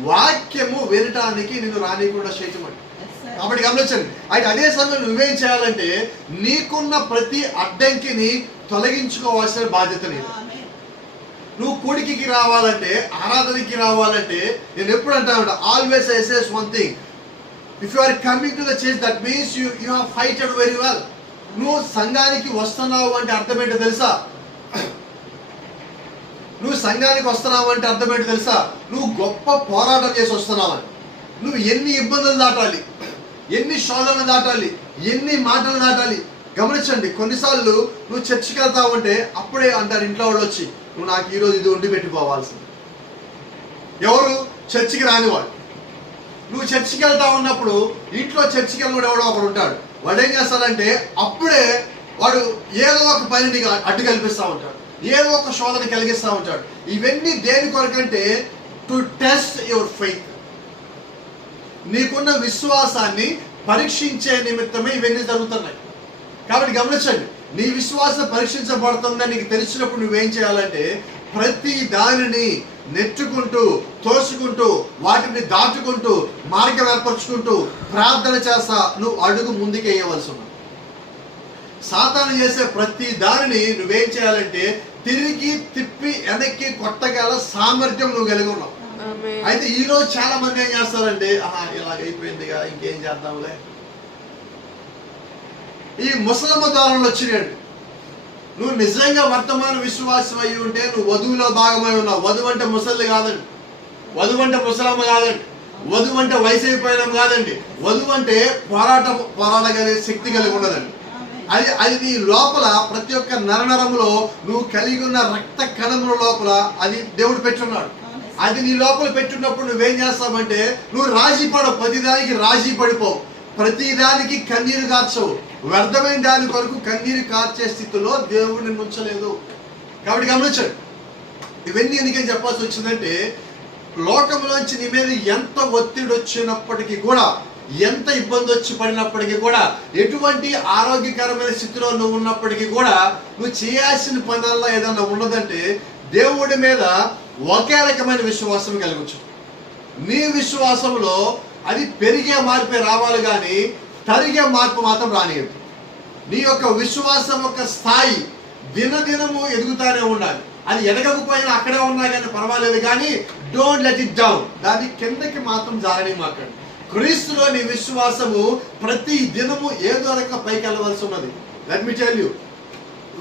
వాక్యము వినటానికి నిన్ను రానియకుండా చేయటం. కాబట్టి గమనించండి, అయితే అదే సమయంలో నువ్వేం చేయాలంటే నీకున్న ప్రతి అడ్డంకిని తొలగించుకోవాల్సిన బాధ్యత నీది. నువ్వు కూడికి రావాలంటే, ఆరాధనకి రావాలంటే నేను ఎప్పుడు అంటాను, always I says one thing, if you are coming to the church that means you have fighted very well. నువ్వు సంఘానికి వస్తున్నావు అంటే అర్థం ఏంటో తెలుసా? నువ్వు సంఘానికి వస్తున్నావు అంటే అర్థం ఏంటో తెలుసా? నువ్వు గొప్ప పోరాటం చేసి వస్తున్నావని. నువ్వు ఎన్ని ఇబ్బందులు దాటాలి, ఎన్ని శోధనలు దాటాలి, ఎన్ని మాటలు దాటాలి. గమనించండి, కొన్నిసార్లు నువ్వు చర్చికి వెళ్తావు అంటే అప్పుడే అంటారు ఇంట్లో వాళ్ళు వచ్చి, నువ్వు నాకు ఈరోజు ఇది వండి పెట్టిపోవాల్సింది. ఎవరు? చర్చికి రానివాడు. నువ్వు చర్చికి వెళ్తా ఉన్నప్పుడు ఇంట్లో చర్చికి వెళ్ళినప్పుడు ఎవడో ఒకడు ఉంటాడు. వాడు ఏం చేస్తాడంటే అప్పుడే వాడు ఏదో ఒక పని నీకు అడ్డు కల్పిస్తూ ఉంటాడు, ఏదో ఒక శోధన కలిగిస్తూ ఉంటాడు. ఇవన్నీ దేని కొరకంటే టు టెస్ట్ యువర్ ఫెయిత్. నీకున్న విశ్వాసాన్ని పరీక్షించే నిమిత్తమే ఇవన్నీ జరుగుతున్నాయి. కాబట్టి గమనించండి, నీ విశ్వాసం పరీక్షించబడుతుందని నీకు తెలిసినప్పుడు నువ్వేం చేయాలంటే ప్రతి దానిని నెట్టుకుంటూ, తోసుకుంటూ, వాటిని దాటుకుంటూ, మార్గం ఏర్పరచుకుంటూ ప్రార్థన చేస్తా నువ్వు అడుగు ముందుకేయవలసి ఉంది. సాతాను చేసే ప్రతి దానిని నువ్వేం చేయాలంటే తిరిగి తిప్పి వెనక్కి కొట్టగల సామర్థ్యం నువ్వు కలిగి ఉన్నావు. అయితే ఈ రోజు చాలా మంది ఏం చేస్తారంటే ఇలాగైపోయిందిగా ఇంకేం చేద్దాంలే. ఈ ముసలమ్మ ద్వారంలో వచ్చినాడు. నువ్వు నిజంగా వర్తమాన విశ్వాసం అయ్యి ఉంటే నువ్వు వధువులో భాగమై ఉన్నావు. వధువు అంటే ముసలి కాదండి, వధువు అంటే ముసలమ్మ కాదండి, వధువు అంటే వయసు అయిపోయినాం కాదండి. వధువు అంటే పోరాడగలిగే శక్తి కలిగి ఉన్నదండి. అది నీ లోపల ప్రతి ఒక్క నరనరములో నువ్వు కలిగి ఉన్న రక్త కణముల లోపల అది దేవుడు పెట్టున్నాడు. అది నీ లోపల పెట్టున్నప్పుడు నువ్వేం చేస్తావంటే నువ్వు రాజీ పడవు, ప్రతిదానికి రాజీ పడిపోవు, ప్రతిదానికి కన్నీరు కార్చవు. వ్యర్థమైన దాని కొరకు కన్నీరు కార్చే స్థితిలో దేవుడు నిన్ను ఉంచలేదు. కాబట్టి గమనించండి, ఇవన్నీ ఎందుకని చెప్పాల్సి వచ్చిందంటే లోకంలోంచి నీ మీద ఎంత ఒత్తిడి వచ్చినప్పటికీ కూడా, ఎంత ఇబ్బంది వచ్చి పడినప్పటికీ కూడా, ఎటువంటి ఆరోగ్యకరమైన స్థితిలో నువ్వు ఉన్నప్పటికీ కూడా నువ్వు చేయాల్సిన పనుల్లో ఏదన్నా ఉన్నదంటే దేవుడి మీద ఒకే రకమైన విశ్వాసం కలిగొచ్చు. నీ విశ్వాసంలో అది పెరిగే మార్పే రావాలి కానీ తరిగే మార్పు మాత్రం రానియదు. నీ యొక్క విశ్వాసం యొక్క స్థాయి దినదినము ఎదుగుతానే ఉండాలి. అది ఎదగకపోయినా అక్కడే ఉన్నా కానీ పర్వాలేదు, కానీ డోంట్ లెట్ ఇట్ డౌన్. దాన్ని కిందకి మాత్రం జారని మాకండి. క్రీస్తులో నీ విశ్వాసము ప్రతి దినము ఏదో రకంగా పైకి వెళ్ళవలసి ఉన్నది. Let me tell you,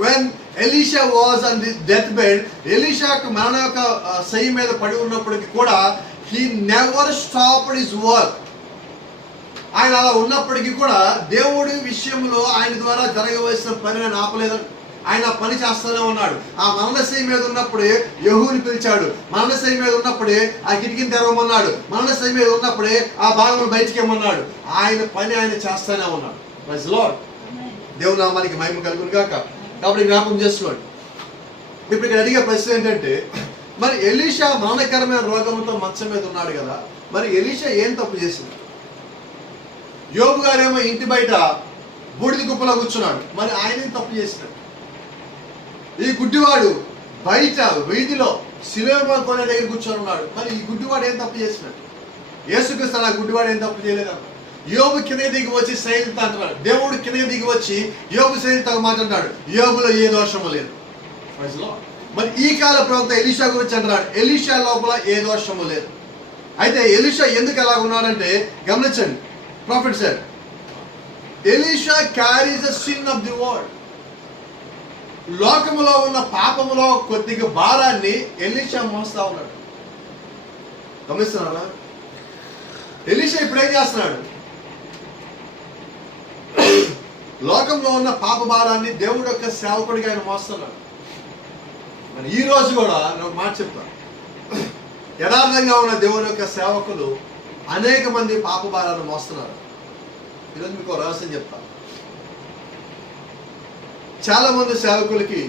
when Elisha was on the deathbed, ఎలీషాకు మరణ యొక్క శయ్య మీద పడి ఉన్నప్పటికీ కూడా he never stopped his work. ఆయన అలా ఉన్నప్పటికీ కూడా దేవుడి విషయంలో ఆయన ద్వారా జరగవలసిన పని ఆయన ఆపలేదు. ఆయన పని చేస్తూనే ఉన్నాడు. ఆ మరణశయ్య మీద ఉన్నప్పుడే యెహూని పిలిచాడు. మరణశయ్య మీద ఉన్నప్పుడే ఆ కిటికీని తెరవమన్నాడు. మరణశయ్య మీద ఉన్నప్పుడే ఆ భాగం బయటికి ఇమ్మన్నాడు. ఆయన పని ఆయన చేస్తూనే ఉన్నాడు. Praise Lord. దేవుని నామానికి మహిమ కలుగును గాక. కాబట్టి జ్ఞాపకం చేసుకోండి. ఇప్పుడు ఇక్కడ అడిగే ప్రశ్న ఏంటంటే, మరి ఎలీషా మరణకరమైన రోగంతో మంచం మీద ఉన్నాడు కదా, మరి ఎలీషా ఏం తప్పు చేసింది? యోబు గారేమో ఇంటి బయట బూడిద కుప్పలో కూర్చున్నాడు, మరి ఆయన ఏం తప్పు చేసినాడు? ఈ గుడ్డివాడు బయట వీధిలో శిలువ కొనే దగ్గర కూర్చొని ఉన్నాడు, మరి ఈ గుడ్డివాడు ఏం తప్పు చేసినాడు? యేసుక్రీస్తు ఆ గుడ్డివాడు ఏం తప్పు చేయలేదన్న. యోబు కింద దిగి వచ్చి సైనిత అంటున్నాడు. దేవుడు కింద దిగి వచ్చి యోబు సైనిత మాట్లాడాడు, యోబులో ఏ దోషము లేదు. మరి ఈ కాల ప్రవక్త ఎలీషా గురించి అంటున్నాడు, ఎలీషా లోపల ఏ దోషము లేదు. అయితే ఎలీషా ఎందుకు ఎలా ఉన్నాడంటే గమనించండి. Profit sir, Elisha carries the sin of the world. లోకములో ఉన్న పాపములో కొద్దిగా భారాన్ని ఎలీషా మోస్తా ఉన్నాడు. గమనిస్తున్నారా? ఎలీషా ఇప్పుడు ఏం చేస్తున్నాడు? లోకంలో ఉన్న పాప భారాన్ని దేవుడు యొక్క సేవకుడిగా ఆయన మోస్తున్నాడు. మరి ఈ రోజు కూడా నేను ఒక మాట చెప్తాను. యథార్థంగా ఉన్న దేవుని యొక్క సేవకులు అనేక మంది పాప భారాన్ని మోస్తున్నారు. ఈరోజు మీకు రహస్యం చెప్తాను. చాలా మంది సేవకులకి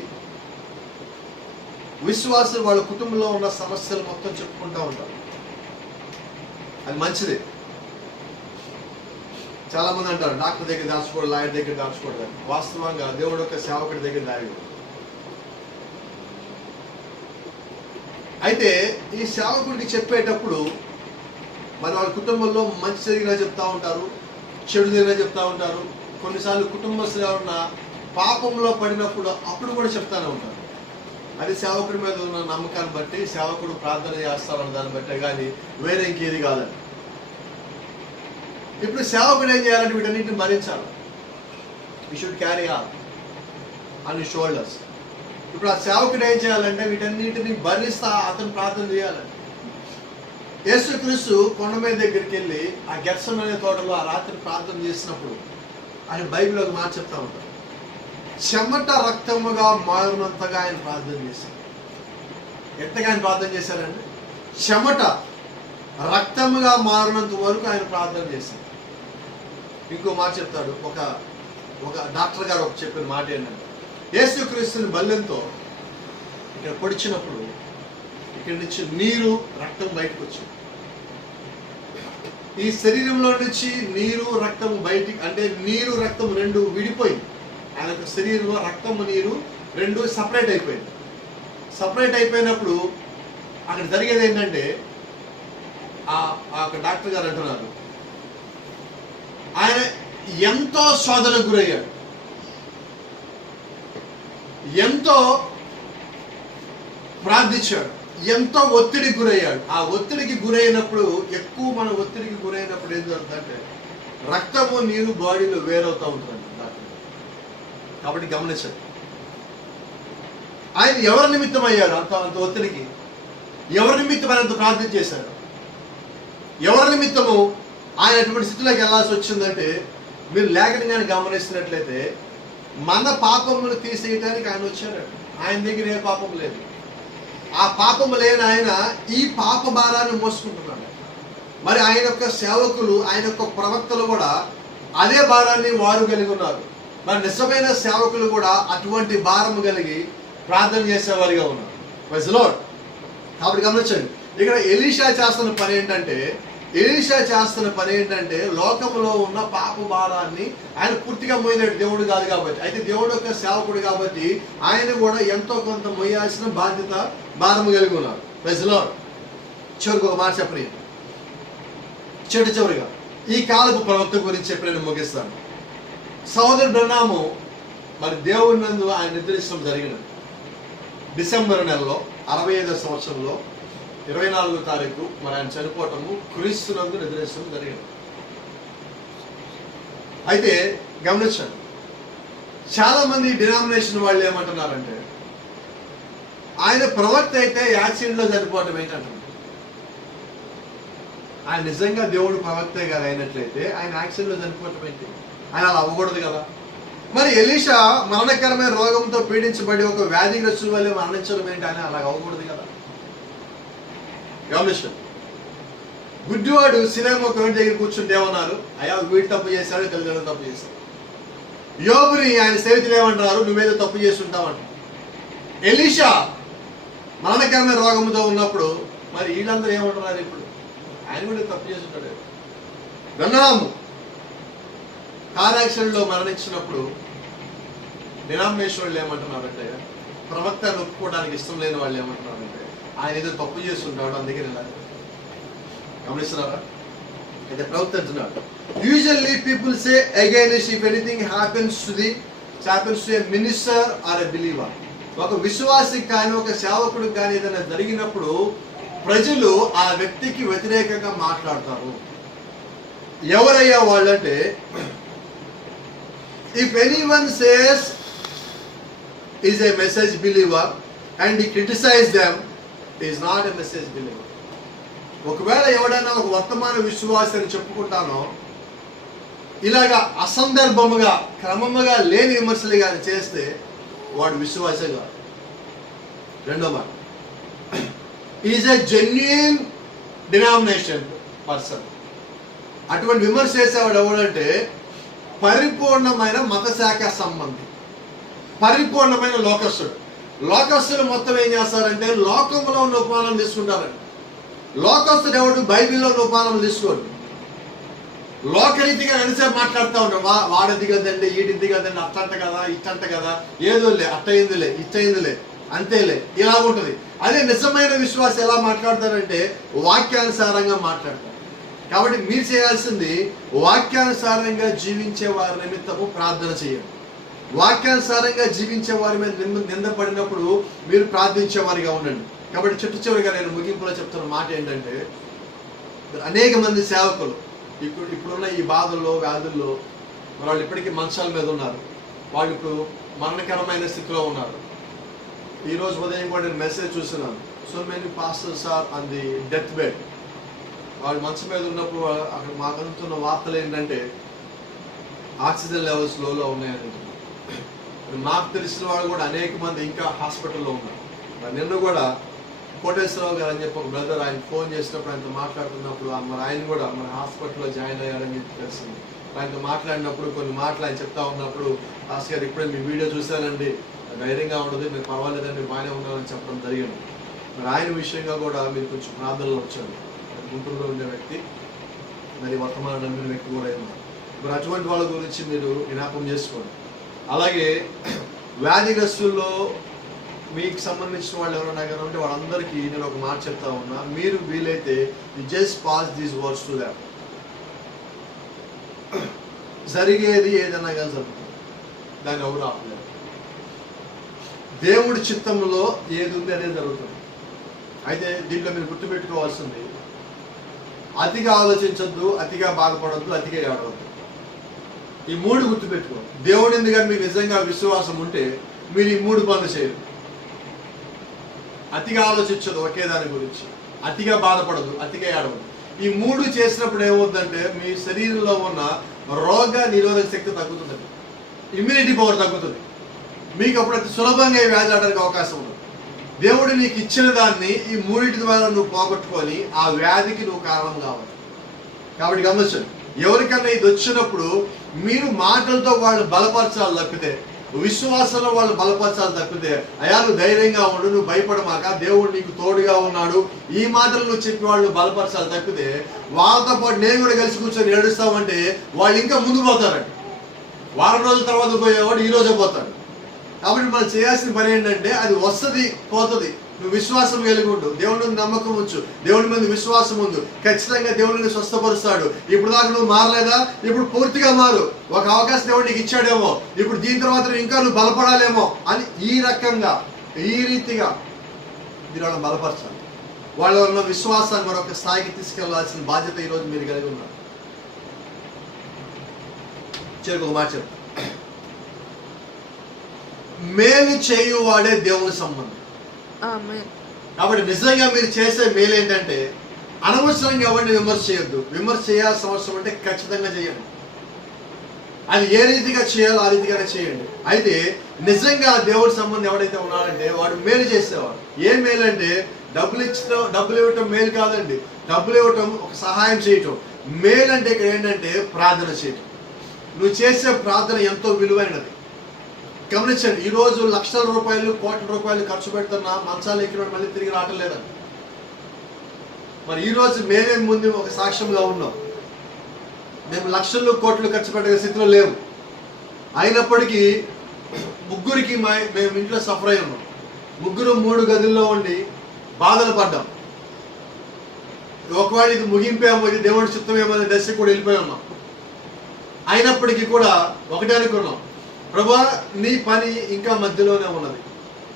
విశ్వాసులు వాళ్ళ కుటుంబంలో ఉన్న సమస్యలు మొత్తం చెప్పుకుంటూ ఉంటారు. అది మంచిది. చాలా మంది అంటారు డాక్టర్ దగ్గర దాచుకోవడం, లాయర్ దగ్గర దాచుకోవడం. వాస్తవంగా దేవుడు యొక్క సేవకుడి దగ్గర దాయకూడదు. అయితే ఈ సేవకుడికి చెప్పేటప్పుడు మరి వాళ్ళ కుటుంబంలో మంచి జరిగినా చెప్తా ఉంటారు, చెడు జరిగినా చెప్తా ఉంటారు. కొన్నిసార్లు కుటుంబస్తులు ఎవరన్నా పాపంలో పడినప్పుడు అప్పుడు కూడా చెప్తానే ఉంటారు. అది సేవకుడి మీద ఉన్న నమ్మకాన్ని బట్టి, సేవకుడు ప్రార్థన చేస్తారన్న దాన్ని బట్టే కానీ వేరే ఇంకేది కాదండి. ఇప్పుడు సేవకుడు ఏం చేయాలంటే వీటన్నింటిని భరించాలి. You should carry on his shoulders. ఇప్పుడు ఆ సేవకుడు ఏం చేయాలంటే వీటన్నిటిని భరిస్తా అతను ప్రార్థన చేయాలండి. యేసుక్రీస్తు కొండ మీద దగ్గరికి వెళ్ళి ఆ గెత్సెమనే తోటలో ఆ రాత్రి ప్రార్థన చేసినప్పుడు ఆయన బైబిల్ ఒక మాట చెప్తా ఉంటారు, చెమట రక్తముగా మారినంతగా ఆయన ప్రార్థన చేశారు. ఎంతగా ఆయన ప్రార్థన చేశారండి? చెమట రక్తముగా మారినంత వరకు ఆయన ప్రార్థన చేశారు. ఇంకో మాట చెప్తాడు, ఒక డాక్టర్ గారు ఒక చెప్పిన మాట ఏంటంటే, యేసుక్రీస్తుని బల్లెంతో ఇక్కడ పొడిచినప్పుడు ఇక్కడి నుంచి నీరు రక్తం బయటకు వచ్చింది. ఈ శరీరంలో నుంచి నీరు రక్తము బయటికి, అంటే నీరు రక్తం రెండు విడిపోయింది. ఆయన యొక్క శరీరంలో రక్తము నీరు రెండు సపరేట్ అయిపోయింది. సపరేట్ అయిపోయినప్పుడు అక్కడ జరిగేది ఏంటంటే ఆ డాక్టర్ గారు అంటున్నారు, ఆయన ఎంతో శోధనకు గురయ్యాడు, ఎంతో ప్రార్థించాడు, ఎంతో ఒత్తిడికి గురయ్యాడు. ఆ ఒత్తిడికి గురైనప్పుడు, ఎక్కువ మన ఒత్తిడికి గురైనప్పుడు ఏం జరుగుతుందంటే రక్తము నీరు బాడీలో వేరవుతూ ఉంటుంది. కాబట్టి గమనించండి, ఆయన ఎవరి నిమిత్తం అయ్యాడు? అంత ఒత్తిడికి ఎవరి నిమిత్తం ఆయన అంత ప్రార్థన చేశాడు? ఎవరి నిమిత్తము ఆయన అటువంటి స్థితిలోకి వెళ్ళాల్సి వచ్చిందంటే, మీరు లేఖనంగానే గమనిస్తున్నట్లయితే మన పాపములు తీసేయటానికి ఆయన వచ్చాడు. ఆయన దగ్గర ఏ పాపం లేదు. ఆ పాపము లేని ఆయన ఈ పాప భారాన్ని మోసుకుంటున్నాడు. మరి ఆయన యొక్క సేవకులు, ఆయన యొక్క ప్రవక్తలు కూడా అదే భారాన్ని వారు కలిగి ఉన్నారు. మరి నిజమైన సేవకులు కూడా అటువంటి భారము కలిగి ప్రార్థన చేసేవారిగా ఉన్నారు. Praise the Lord. కాబట్టి గమనించండి, ఇక్కడ ఎలీషా చేస్తున్న పని ఏంటంటే లోకంలో ఉన్న పాప భారాన్ని ఆయన పూర్తిగా మోయలేడు, దేవుడు కాదు కాబట్టి. అయితే దేవుడు యొక్క సేవకుడు కాబట్టి ఆయన కూడా ఎంతో కొంత మోయాల్సిన బాధ్యత, భారము కలిగి ఉన్నారు. Praise the Lord. చివరికి ఒక మాట చెప్పని, చివరిగా ఈ కాలపు ప్రవక్త గురించి చెప్పి నేను ముగిస్తాను. సహోదరుడు బ్రహ్నాము మరి దేవుని నందు ఆయన నిద్రించడం జరిగినది. డిసెంబర్ నెలలో 65వ సంవత్సరంలో 24వ తారీఖు మరి ఆయన చనిపోవటము, క్రీస్తునందు నిద్రించడం జరిగింది. అయితే గమనించండి, చాలా మంది డినామినేషన్ వాళ్ళు ఏమంటున్నారంటే ఆయన ప్రవక్త అయితే యాక్సిడెంట్లో చనిపోవటం ఏంటంటున్నారు. ఆయన నిజంగా దేవుడు ప్రవక్తే గారు అయినట్లయితే ఆయన యాక్సిడెంట్లో చనిపోవటం ఏంటి? ఆయన అలా అవ్వకూడదు కదా. మరి ఎలీషా మరణకరమైన రోగంతో పీడించబడి ఒక వ్యాధిగ్రస్తుల వల్లే మరణించడం ఏంటి? ఆయన అలా అవ్వకూడదు కదా. గమనించండి, గుడ్డివాడు సినిమా ఒక దగ్గర కూర్చుంటే ఏమన్నారు? అయ్యా వీడు తప్పు చేశాడు, తల్లిదండ్రులు తప్పు చేశాడు. యోబుని ఆయన స్నేహితులు ఏమంటారు? నువ్వేదో తప్పు చేస్తుంటావంట. ఎలీషా మరణకరమైన రోగంతో ఉన్నప్పుడు మరి వీళ్ళందరూ ఏమంటున్నారు? ఇప్పుడు ఆయన కూడా తప్పు చేస్తుంటాడు. గన్నాము కార్ యాక్సిడెంట్లో మరణించినప్పుడు డినామినేషన్ వాళ్ళు ఏమంటున్నారంటే, ప్రవక్తను ఒప్పుకోవడానికి ఇష్టం లేని వాళ్ళు ఏమంటున్నారంటే, ఆయన ఏదో తప్పు చేస్తుంటాడు అందుకే ఇలా. గమనిస్తున్నారా? అయితే ప్రవక్త అంటున్నాడు, usually people say against if anything happens to A minister or a believer. ఒక విశ్వాసికి కానీ ఒక సేవకుడికి కానీ ఏదైనా జరిగినప్పుడు ప్రజలు ఆ వ్యక్తికి వ్యతిరేకంగా మాట్లాడతారు. ఎవరయ్యా వాళ్ళంటే, if anyone says is a message believer and he criticize them, is not a message believer. ఒకవేళ ఎవడైనా ఒక వర్తమాన విశ్వాసి అని చెప్పుకుంటానో ఇలాగా అసందర్భముగా క్రమముగా లేని విమర్శలు కానీ చేస్తే వాడు విశ్వాసే కాదు. రెండో మాట, is a genuine denomination person. అటువంటి విమర్శ చేసేవాడు ఎవడంటే పరిపూర్ణమైన మత శాఖ సంబంధి, పరిపూర్ణమైన లోకస్తుడు. లోకస్తులు మొత్తం ఏం చేస్తారంటే లోకంలో ఉన్న ఉపమానం తీసుకుంటారండి. లోకస్తుడు ఎవడు? బైబిల్లో ఉన్న ఉపమానం తీసుకోండి. లోకరీతిగా ఎంతసేపు మాట్లాడుతూ ఉంటాడు. వాడది కదండి, ఈటిది కదండి, అట్టంట కదా, ఇట్టంట కదా, ఏదో లే, అట్టయిందిలే, ఇట్టయిందిలే, అంతేలే, ఇలా ఉంటుంది. అదే నిజమైన విశ్వాసం ఎలా మాట్లాడతారంటే వాక్యానుసారంగా మాట్లాడతారు. కాబట్టి మీరు చేయాల్సింది వాక్యానుసారంగా జీవించే వారి నిమిత్తము ప్రార్థన చేయండి. వాక్యానుసారంగా జీవించే వారి మీద నిందపడినప్పుడు మీరు ప్రార్థించేవారిగా ఉండండి. కాబట్టి చిట్ట చివరిగా నేను ముగింపులో చెప్తున్న మాట ఏంటంటే, అనేక మంది సేవకులు ఇప్పుడున్న ఈ బాధల్లో వ్యాధుల్లో వాళ్ళు ఇప్పటికీ మంచాల మీద ఉన్నారు. వాళ్ళు ఇప్పుడు మరణకరమైన స్థితిలో ఉన్నారు. ఈరోజు ఉదయం కూడా నేను మెసేజ్ చూస్తున్నాను, so many pastors are on the death bed. వాళ్ళు మంచం మీద ఉన్నప్పుడు అక్కడ మాకు అందుతున్న వార్తలు ఏంటంటే ఆక్సిజన్ లెవెల్స్ లోలో ఉన్నాయని. మాకు తెలిసిన వాళ్ళు కూడా అనేక మంది ఇంకా హాస్పిటల్లో ఉన్నారు. నిన్న కూడా కోటేశ్వరరావు గారు అని చెప్పి ఒక బ్రదర్, ఆయన ఫోన్ చేసినప్పుడు ఆయనతో మాట్లాడుతున్నప్పుడు మరి ఆయన కూడా మన హాస్పిటల్లో జాయిన్ అయ్యారని చెప్పి తెలిసింది. ఆయనతో మాట్లాడినప్పుడు కొన్ని మాటలు ఆయన చెప్తా ఉన్నప్పుడు, ఆస్ గారు ఇప్పుడే మీ వీడియో చూశానండి, ధైర్యంగా ఉండదు, మీరు పర్వాలేదండి, బాగానే ఉన్నారని చెప్పడం జరిగింది. మరి ఆయన విషయంగా కూడా మీరు కొంచెం ప్రార్థనలో వచ్చారు. గుంటూరులో ఉండే వ్యక్తి, మరి వర్తమానం నమ్మిన వ్యక్తి కూడా ఉన్నారు. మరి అటువంటి వాళ్ళ గురించి మీరు జ్ఞాపకం చేసుకోండి. అలాగే వ్యాధిగ్రస్తుల్లో మీకు సంబంధించిన వాళ్ళు ఎవరైనా కానీ ఉంటే వాళ్ళందరికీ నేను ఒక మాట చెప్తా ఉన్నా, మీరు వీలైతే just pass these words to them. జరిగేది ఏదైనా కానీ జరుగుతుంది, దాన్ని ఎవరు ఆపలేరు. దేవుడి చిత్తంలో ఏది ఉంది అనేది జరుగుతుంది. అయితే దీంట్లో మీరు గుర్తుపెట్టుకోవాల్సింది, అతిగా ఆలోచించొద్దు, అతిగా బాధపడద్దు, అతిగా ఏడవద్దు. ఈ మూడు గుర్తుపెట్టుకో. దేవుడి ఎందుకని మీకు నిజంగా విశ్వాసం ఉంటే మీరు ఈ మూడు పనులు చేయరు. అతిగా ఆలోచించదు ఒకే దాని గురించి, అతిగా బాధపడదు, అతిగా ఏడవద్దు. ఈ మూడు చేసినప్పుడు ఏమవుతుందంటే మీ శరీరంలో ఉన్న రోగ నిరోధక శక్తి తగ్గుతుంది, ఇమ్యూనిటీ పవర్ తగ్గుతుంది. మీకు అప్పుడు అతి సులభంగా ఈ వ్యాధి ఆడడానికి అవకాశం ఉంది. దేవుడు నీకు ఇచ్చిన దాన్ని ఈ మూడింటి ద్వారా నువ్వు పోగొట్టుకొని ఆ వ్యాధికి నువ్వు కారణం కావాలి. కాబట్టి గమనించండి, ఎవరికన్నా ఇది వచ్చినప్పుడు మీరు మాటలతో వాళ్ళు బలపరచాలి తప్పితే, విశ్వాసంలో వాళ్ళు బలపరచాలి తప్పితే, అయ్యా నువ్వు ధైర్యంగా ఉండు, నువ్వు భయపడమాక, దేవుడు నీకు తోడుగా ఉన్నాడు, ఈ మాటలు నువ్వు చెప్పి వాళ్ళు బలపరచాలి తప్పితే, వాళ్ళతో పాటు నేను కూడా కలిసి కూర్చొని ఏడుస్తామంటే వాళ్ళు ఇంకా ముందు పోతారండి. వారం రోజుల తర్వాత పోయేవాడు ఈ రోజే పోతాడు. కాబట్టి మనం చేయాల్సిన పని ఏంటంటే, అది వస్తుంది పోతుంది, నువ్వు విశ్వాసం కలిగి ఉండు, దేవుడి మీద నమ్మకం ఉంచు, దేవుడి మీద విశ్వాసం ఉంది, ఖచ్చితంగా దేవుడిని స్వస్థపరుస్తాడు. ఇప్పుడు దాకా నువ్వు మారలేదా, ఇప్పుడు పూర్తిగా మారు. ఒక అవకాశం దేవుడు నీకు ఇచ్చాడేమో, ఇప్పుడు దీని తర్వాత ఇంకా నువ్వు బలపడాలేమో అని ఈ రకంగా ఈ రీతిగా మీరు వాళ్ళని బలపరచాలి. వాళ్ళ ఉన్న విశ్వాసాన్ని మరొక స్థాయికి తీసుకెళ్లాల్సిన బాధ్యత ఈరోజు మీరు కలిగి ఉన్నారు. ఒక మాట చెప్తా, మేలు చేయువాడే దేవుని సంబంధం. కాబట్టి నిజంగా మీరు చేసే మేలు ఏంటంటే అనవసరంగా ఎవరిని విమర్శ చేయొద్దు. విమర్శ చేయాల్సిన అవసరం అంటే ఖచ్చితంగా చేయండి. అది ఏ రీతిగా చేయాలో ఆ రీతిగానే చేయండి. అయితే నిజంగా దేవుడి సంబంధం ఎవడైతే ఉన్నాడంటే వాడు మేలు చేసేవాడు. ఏ మేలు అంటే డబ్బులు ఇవ్వటం మేలు కాదండి. డబ్బులు ఇవ్వటం ఒక సహాయం చేయటం. మేలు అంటే ఇక్కడ ఏంటంటే ప్రార్థన చేయటం. నువ్వు చేసే ప్రార్థన ఎంతో విలువైనది. గమనించండి, ఈరోజు లక్షల రూపాయలు కోట్ల రూపాయలు ఖర్చు పెడుతున్నా మంచాలు ఎక్కిన మళ్ళీ తిరిగి రావటం లేదండి. మరి ఈరోజు మేమే ముందు ఒక సాక్ష్యంగా ఉన్నాం. మేము లక్షలు కోట్లు ఖర్చు పెట్టే స్థితిలో లేవు. అయినప్పటికీ ముగ్గురికి మేము ఇంట్లో సఫర్ అయి ఉన్నాం. ముగ్గురు 3 గదుల్లో ఉండి బాధలు పడ్డాం. ఒకవేళ ఇది ముగింపేమో, ఇది దేవుడి చిత్తమేమో అనే దశ కూడా వెళ్ళిపోయి ఉన్నాం. అయినప్పటికీ కూడా ఒకటే అనుకున్నాం, ప్రభువా నీ పని ఇంకా మధ్యలోనే ఉన్నది.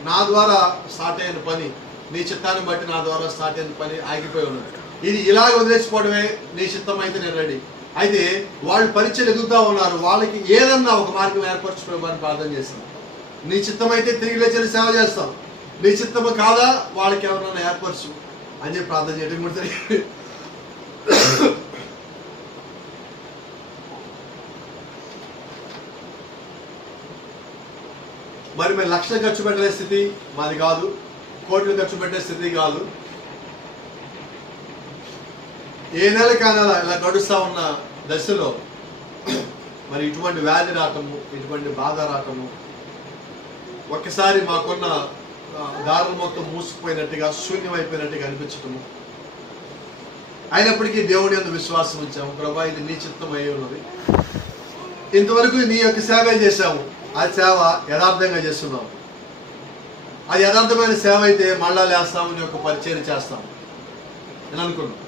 నా ద్వారా స్టార్ట్ అయిన పని, నీ చిత్తాన్ని బట్టి నా ద్వారా స్టార్ట్ అయిన పని ఆగిపోయి ఉన్నది. ఇది ఇలాగ వదిలేసిపోవడమే నీ చిత్తం అయితే నేను రెడీ. అయితే వాళ్ళు పరీక్షలు ఎదుగుతూ ఉన్నారు. వాళ్ళకి ఏదన్నా ఒక మార్గం ఏర్పరచుకోవాలని ప్రార్థన చేస్తాం. నీ చిత్తం అయితే తిరిగి లేచి సేవ చేస్తాం. నీ చిత్తము కాదా వాళ్ళకి ఎవరన్నా ఏర్పరచు అని చెప్పి ప్రార్థన చేయడం కూడా జరిగింది. మరి మేము లక్షలు ఖర్చు పెట్టే స్థితి మాది కాదు, కోట్లు ఖర్చు పెట్టే స్థితి కాదు. ఏ నెల కానాల ఇలా గడుస్తూ ఉన్న దశలో మరి ఇటువంటి వ్యాధి రావటము, ఇటువంటి బాధ రావటము, ఒక్కసారి మాకున్న దారులు మొత్తం మూసుకుపోయినట్టుగా శూన్యమైపోయినట్టుగా అనిపించటము. అయినప్పటికీ దేవుని యందు విశ్వాసం ఉంచాము. ప్రభా ఇది నీ చిత్తం అయి ఉన్నది. ఇంతవరకు నీ యొక్క సేవే చేశాము. ఆ సేవ యథార్థంగా చేస్తున్నాము. అది యథార్థమైన సేవ అయితే మళ్ళా లేస్తాము, నీ యొక్క పరిచయం చేస్తాము అని అనుకున్నాం.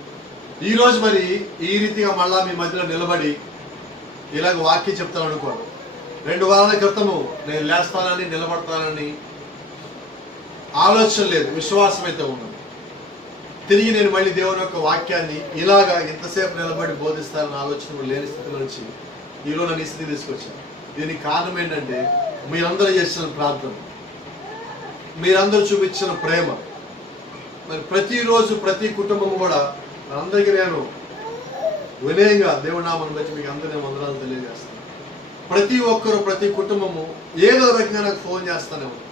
ఈరోజు మరి ఈ రీతిగా మళ్ళా మీ మధ్యలో నిలబడి ఇలాగ వాక్యం చెప్తాను అనుకోండి. 2 వారాల క్రితము నేను లేస్తానని నిలబడతానని ఆలోచన లేదు, విశ్వాసం అయితే ఉన్నది. తిరిగి నేను మళ్ళీ దేవుని యొక్క వాక్యాన్ని ఇలాగా ఎంతసేపు నిలబడి బోధిస్తానని ఆలోచన లేని స్థితిలో నుంచి ఈరోజు నన్ను ఈ స్థితి తీసుకొచ్చాను. దీనికి కారణం ఏంటంటే మీరందరూ చేసిన ప్రార్థన, మీరందరూ చూపించిన ప్రేమ. మరి ప్రతిరోజు ప్రతి కుటుంబం కూడా అందరికీ నేను వినయంగా దేవుడి నామాన్ని బట్టి మీకు అందరినీ వందనాలు తెలియజేస్తాను. ప్రతి ఒక్కరు ప్రతి కుటుంబము ఏదో రకంగా నాకు ఫోన్ చేస్తానే ఉంది.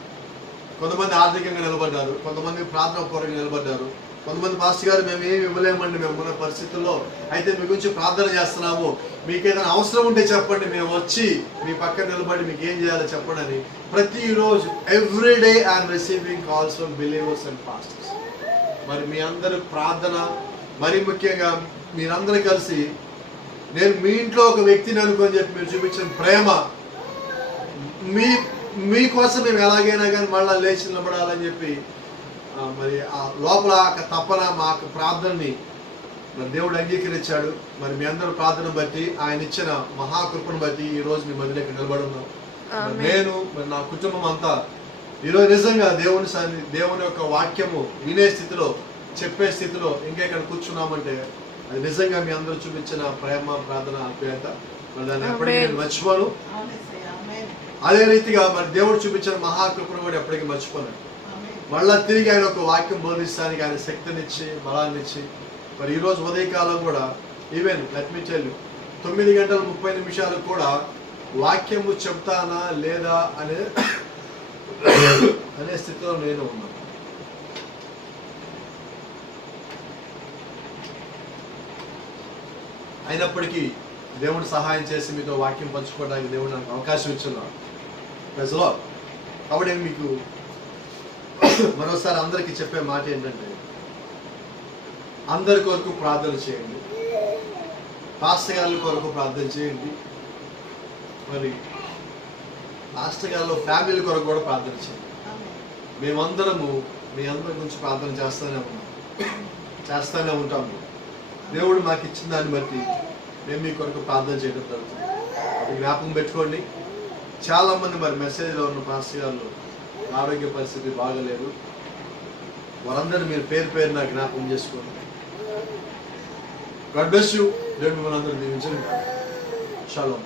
కొంతమంది ఆర్థికంగా నిలబడ్డారు, కొంతమంది ప్రార్థన పూర్వకంగా నిలబడ్డారు, కొంతమంది మాస్టర్ గారు మేము ఏమి ఇవ్వలేమండి మేము ఉన్న పరిస్థితుల్లో, అయితే మీ గురించి ప్రార్థన చేస్తున్నాము, మీకు ఏదైనా అవసరం ఉంటే చెప్పండి, మేము వచ్చి మీ పక్కన నిలబడి మీకు ఏం చేయాలో చెప్పండి అని ప్రతిరోజు everyday I'm receiving calls from believers and pastors. మరి మీ అందరి ప్రార్థన, మరి ముఖ్యంగా మీరందరూ కలిసి నేను మీ ఇంట్లో ఒక వ్యక్తిని అనుకొని చెప్పి మీరు చూపించిన ప్రేమ, మీకోసం మేము ఎలాగైనా కానీ మళ్ళీ లేచి నిలబడాలని చెప్పి మరి ఆ లోపల తప్పన మాకు ప్రార్థనని మరి దేవుడు అంగీకరించాడు. మరి మీ అందరూ ప్రార్థన బట్టి, ఆయన ఇచ్చిన మహాకృపను బట్టి ఈ రోజు మీ మధ్యలో ఇక్కడ నిలబడి ఉన్నాం. నేను మరి నా కుటుంబం అంతా ఈరోజు నిజంగా దేవుని యొక్క వాక్యము వినే స్థితిలో, చెప్పే స్థితిలో ఇంకా ఇక్కడ కూర్చున్నామంటే అది నిజంగా మీ అందరూ చూపించిన ప్రేమ, ప్రార్థన, ఆప్యాయత. మరి దాన్ని ఎప్పటికీ నేను మర్చిపోను. అదే రీతిగా మరి దేవుడు చూపించిన మహాకృపను కూడా ఎప్పటికీ మర్చిపోను. మళ్ళా తిరిగి ఆయన ఒక వాక్యం బోధిస్తానికి ఆయన శక్తినిచ్చి, బలాన్ని ఇచ్చి, మరి ఈరోజు ఉదయకాలం కూడా even let me tell you 9:30 కూడా వాక్యము చెప్తానా లేదా అనే స్థితిలో నేను ఉన్నాను. అయినప్పటికీ దేవుడు సహాయం చేసి మీతో వాక్యం పంచుకోవడానికి దేవుడు నాకు అవకాశం ఇచ్చున్నాడు. కాబట్టి నేను మీకు మరోసారి అందరికీ చెప్పే మాట ఏంటంటే, అందరి కొరకు ప్రార్థన చేయండి, పాస్టర్ గారి కొరకు ప్రార్థన చేయండి, మరి పాస్టర్ గారిలో ఫ్యామిలీ కొరకు కూడా ప్రార్థన చేయండి. మేమందరము మీ అందరి గురించి ప్రార్థన చేస్తూనే ఉంటాము. దేవుడు మాకు ఇచ్చిన దాన్ని బట్టి మేము మీ కొరకు ప్రార్థన చేయడం జరుగుతుంది. అది జ్ఞాపకం పెట్టుకోండి. చాలామంది మరి మెసేజ్లో ఉన్న పాస్టర్ గారు ఆరోగ్య పరిస్థితి బాగలేదు. వారందరినీ మీరు పేరు పేరున జ్ఞాపకం చేసుకోండి. God bless you. దేవుడు మిమ్మల్ని అందరూ దీవించను. షాలోమ్.